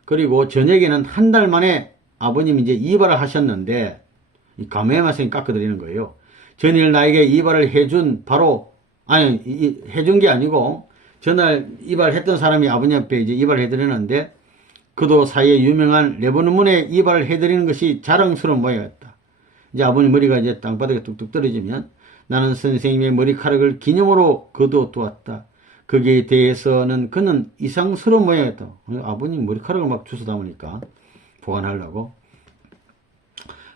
그리고 저녁에는 한 달 만에 아버님이 이제 이발을 하셨는데 이 가메마선이 깎아드리는 거예요. 전일 나에게 이발을 해준 해준 게 아니고 전날 이발했던 사람이 아버님 앞에 이제 이발을 해드리는데 그도 사이에 유명한 레버논문에 이발을 해드리는 것이 자랑스러운 모양이었다. 이제 아버님 머리가 이제 땅바닥에 뚝뚝 떨어지면 나는 선생님의 머리카락을 기념으로 거둬두었다. 거기에 대해서는 그는 이상스러운 모양이었다. 아버님 머리카락을 막 주워 담으니까 보관하려고.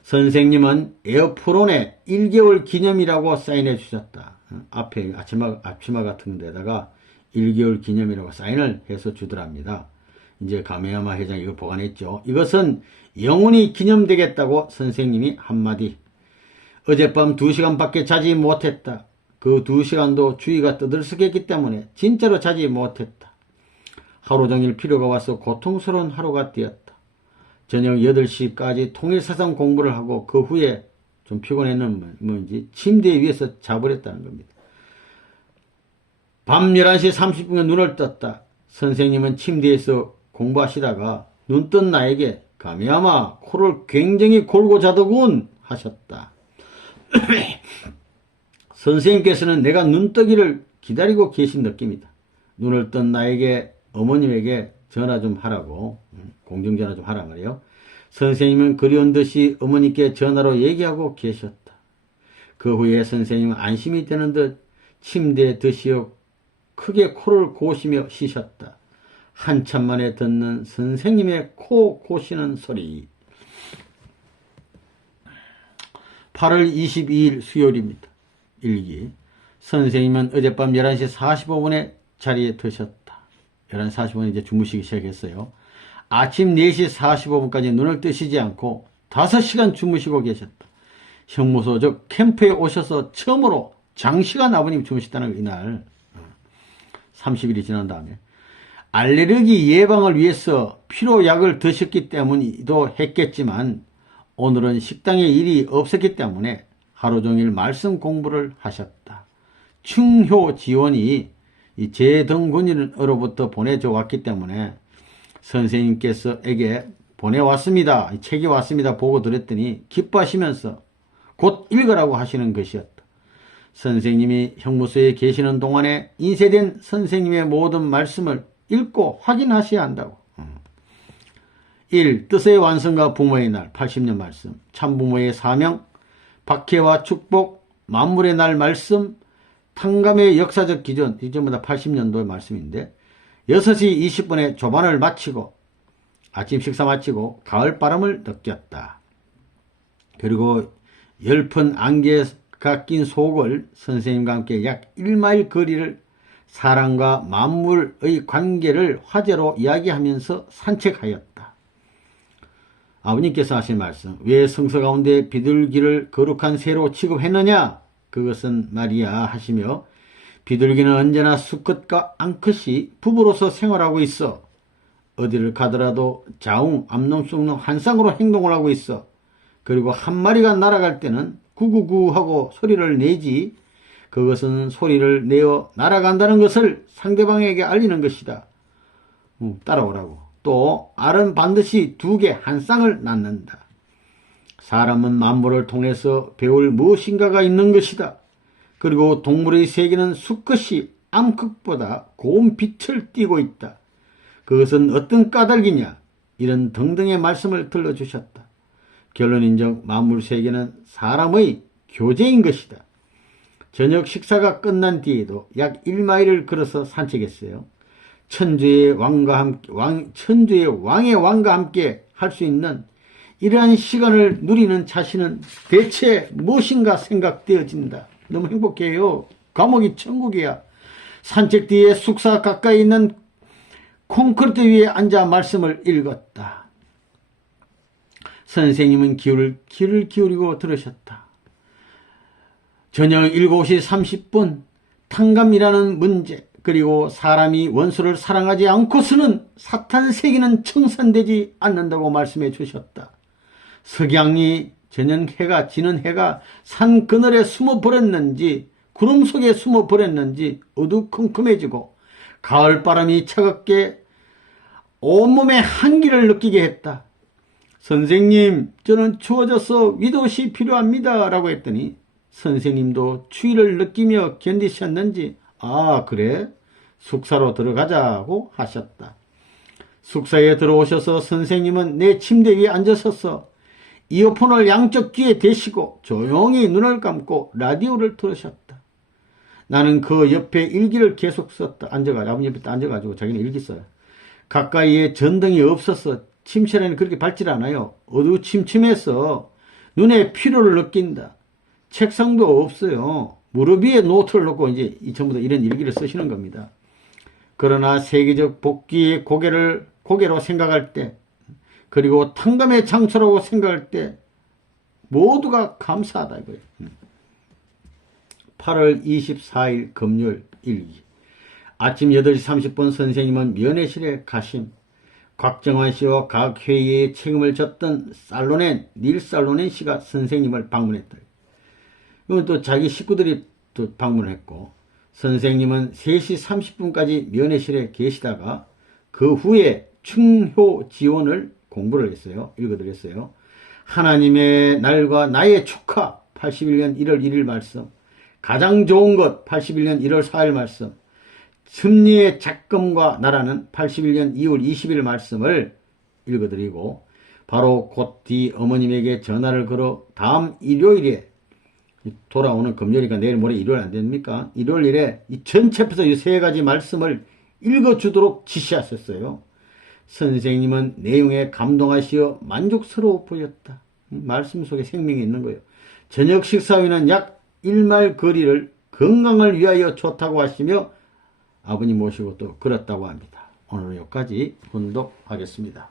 선생님은 에어프론에 1개월 기념이라고 사인해 주셨다. 앞에 앞치마 같은 데다가 1개월 기념이라고 사인을 해서 주더랍니다. 이제 가메야마 회장이 이걸 보관했죠. 이것은 영원히 기념되겠다고 선생님이 한마디. 어젯밤 2시간밖에 자지 못했다. 그 2시간도 주위가 떠들썩했기 때문에 진짜로 자지 못했다. 하루 종일 피로가 와서 고통스러운 하루가 되었다. 저녁 8시까지 통일사상 공부를 하고 그 후에 좀 피곤했는지 침대 위에서 자버렸다는 겁니다. 밤 11시 30분에 눈을 떴다. 선생님은 침대에서 공부하시다가 눈 뜬 나에게 가미야마 코를 굉장히 골고 자더군 하셨다. 선생님께서는 내가 눈뜨기를 기다리고 계신 느낌이다. 눈을 뜬 나에게 어머님에게 전화 좀 하라고, 공중전화 좀 하라 말이에요. 선생님은 그리운 듯이 어머니께 전화로 얘기하고 계셨다. 그 후에 선생님은 안심이 되는 듯 침대에 드시어 크게 코를 고시며 쉬셨다. 한참 만에 듣는 선생님의 코 고시는 소리. 8월 22일 수요일입니다. 일기. 선생님은 어젯밤 11시 45분에 자리에 드셨다. 11시 45분에 이제 주무시기 시작했어요. 아침 4시 45분까지 눈을 뜨시지 않고 5시간 주무시고 계셨다. 형무소 즉 캠프에 오셔서 처음으로 장시간 아버님 주무셨다는 이날 30일이 지난 다음에 알레르기 예방을 위해서 피로약을 드셨기 때문이기도 했겠지만 오늘은 식당에 일이 없었기 때문에 하루 종일 말씀 공부를 하셨다. 충효 지원이 제등군인으로부터 보내져 왔기 때문에 선생님께서에게 보내왔습니다. 책이 왔습니다. 보고 드렸더니 기뻐하시면서 곧 읽으라고 하시는 것이었다. 선생님이 형무소에 계시는 동안에 인쇄된 선생님의 모든 말씀을 읽고 확인하셔야 한다고. 1. 뜻의 완성과 부모의 날 80년 말씀, 참부모의 사명, 박해와 축복, 만물의 날 말씀, 탕감의 역사적 기준, 이 전부 다 80년도의 말씀인데 6시 20분에 조반을 마치고 아침 식사 마치고 가을바람을 느꼈다. 그리고 10푼 안개가 낀 속을 선생님과 함께 약 1마일 거리를 사람과 만물의 관계를 화제로 이야기하면서 산책하였다. 아버님께서 하신 말씀, 왜 성서 가운데 비둘기를 거룩한 새로 취급했느냐? 그것은 말이야 하시며 비둘기는 언제나 수컷과 암컷이 부부로서 생활하고 있어. 어디를 가더라도 자웅, 암놈쑥놈 한쌍으로 행동을 하고 있어. 그리고 한 마리가 날아갈 때는 구구구 하고 소리를 내지 그것은 소리를 내어 날아간다는 것을 상대방에게 알리는 것이다. 따라오라고. 또 알은 반드시 2개 한 쌍을 낳는다. 사람은 만물을 통해서 배울 무엇인가가 있는 것이다. 그리고 동물의 세계는 수컷이 암컷보다 고운 빛을 띠고 있다. 그것은 어떤 까닭이냐? 이런 등등의 말씀을 들려주셨다. 결론인정 만물 세계는 사람의 교제인 것이다. 저녁 식사가 끝난 뒤에도 약 1마일을 걸어서 산책했어요. 천주의 왕의 왕과 함께 할 수 있는 이러한 시간을 누리는 자신은 대체 무엇인가 생각되어진다. 너무 행복해요. 감옥이 천국이야. 산책 뒤에 숙사 가까이 있는 콘크리트 위에 앉아 말씀을 읽었다. 선생님은 귀를 기울이고 들으셨다. 저녁 7시 30분 탕감이라는 문제, 그리고 사람이 원수를 사랑하지 않고서는 사탄 세계는 청산되지 않는다고 말씀해 주셨다. 석양이 지는 해가 산 그늘에 숨어버렸는지 구름 속에 숨어버렸는지 어두컴컴해지고 가을바람이 차갑게 온몸에 한기를 느끼게 했다. 선생님, 저는 추워져서 윗옷이 필요합니다 라고 했더니 선생님도 추위를 느끼며 견디셨는지 아 그래? 숙사로 들어가자고 하셨다. 숙사에 들어오셔서 선생님은 내 침대 위에 앉으셔서 이어폰을 양쪽 귀에 대시고 조용히 눈을 감고 라디오를 들으셨다. 나는 그 옆에 일기를 계속 썼다. 아버님 옆에 앉아가지고 자기는 일기 써요. 가까이에 전등이 없어서 침실에는 그렇게 밝질 않아요. 어두침침해서 눈에 피로를 느낀다. 책상도 없어요. 무릎 위에 노트를 놓고 이제 전부 다 이런 일기를 쓰시는 겁니다. 그러나 세계적 복귀의 고개로 생각할 때, 그리고 탕감의 장소라고 생각할 때 모두가 감사하다 이거예요. 8월 24일 금요일 일기. 아침 8시 30분 선생님은 면회실에 가심. 곽정환 씨와 각 회의에 책임을 졌던 닐 살로넨 씨가 선생님을 방문했다. 이건 또 자기 식구들이 또 방문을 했고, 선생님은 3시 30분까지 면회실에 계시다가 그 후에 충효 지원을 공부를 했어요. 읽어드렸어요. 하나님의 날과 나의 축하 81년 1월 1일 말씀, 가장 좋은 것 81년 1월 4일 말씀, 승리의 작금과 나라는 81년 2월 20일 말씀을 읽어드리고 바로 곧 뒤 어머님에게 전화를 걸어 다음 일요일에 돌아오는 금요일이니까 내일 모레 일요일 안 됩니까? 일요일에 이 전체에서 이 3가지 말씀을 읽어주도록 지시하셨어요. 선생님은 내용에 감동하시어 만족스러워 보였다. 말씀 속에 생명이 있는 거예요. 저녁 식사 후에는 약 1마일 거리를 건강을 위하여 좋다고 하시며 아버님 모시고 또 걸었다고 합니다. 오늘은 여기까지 혼독하겠습니다.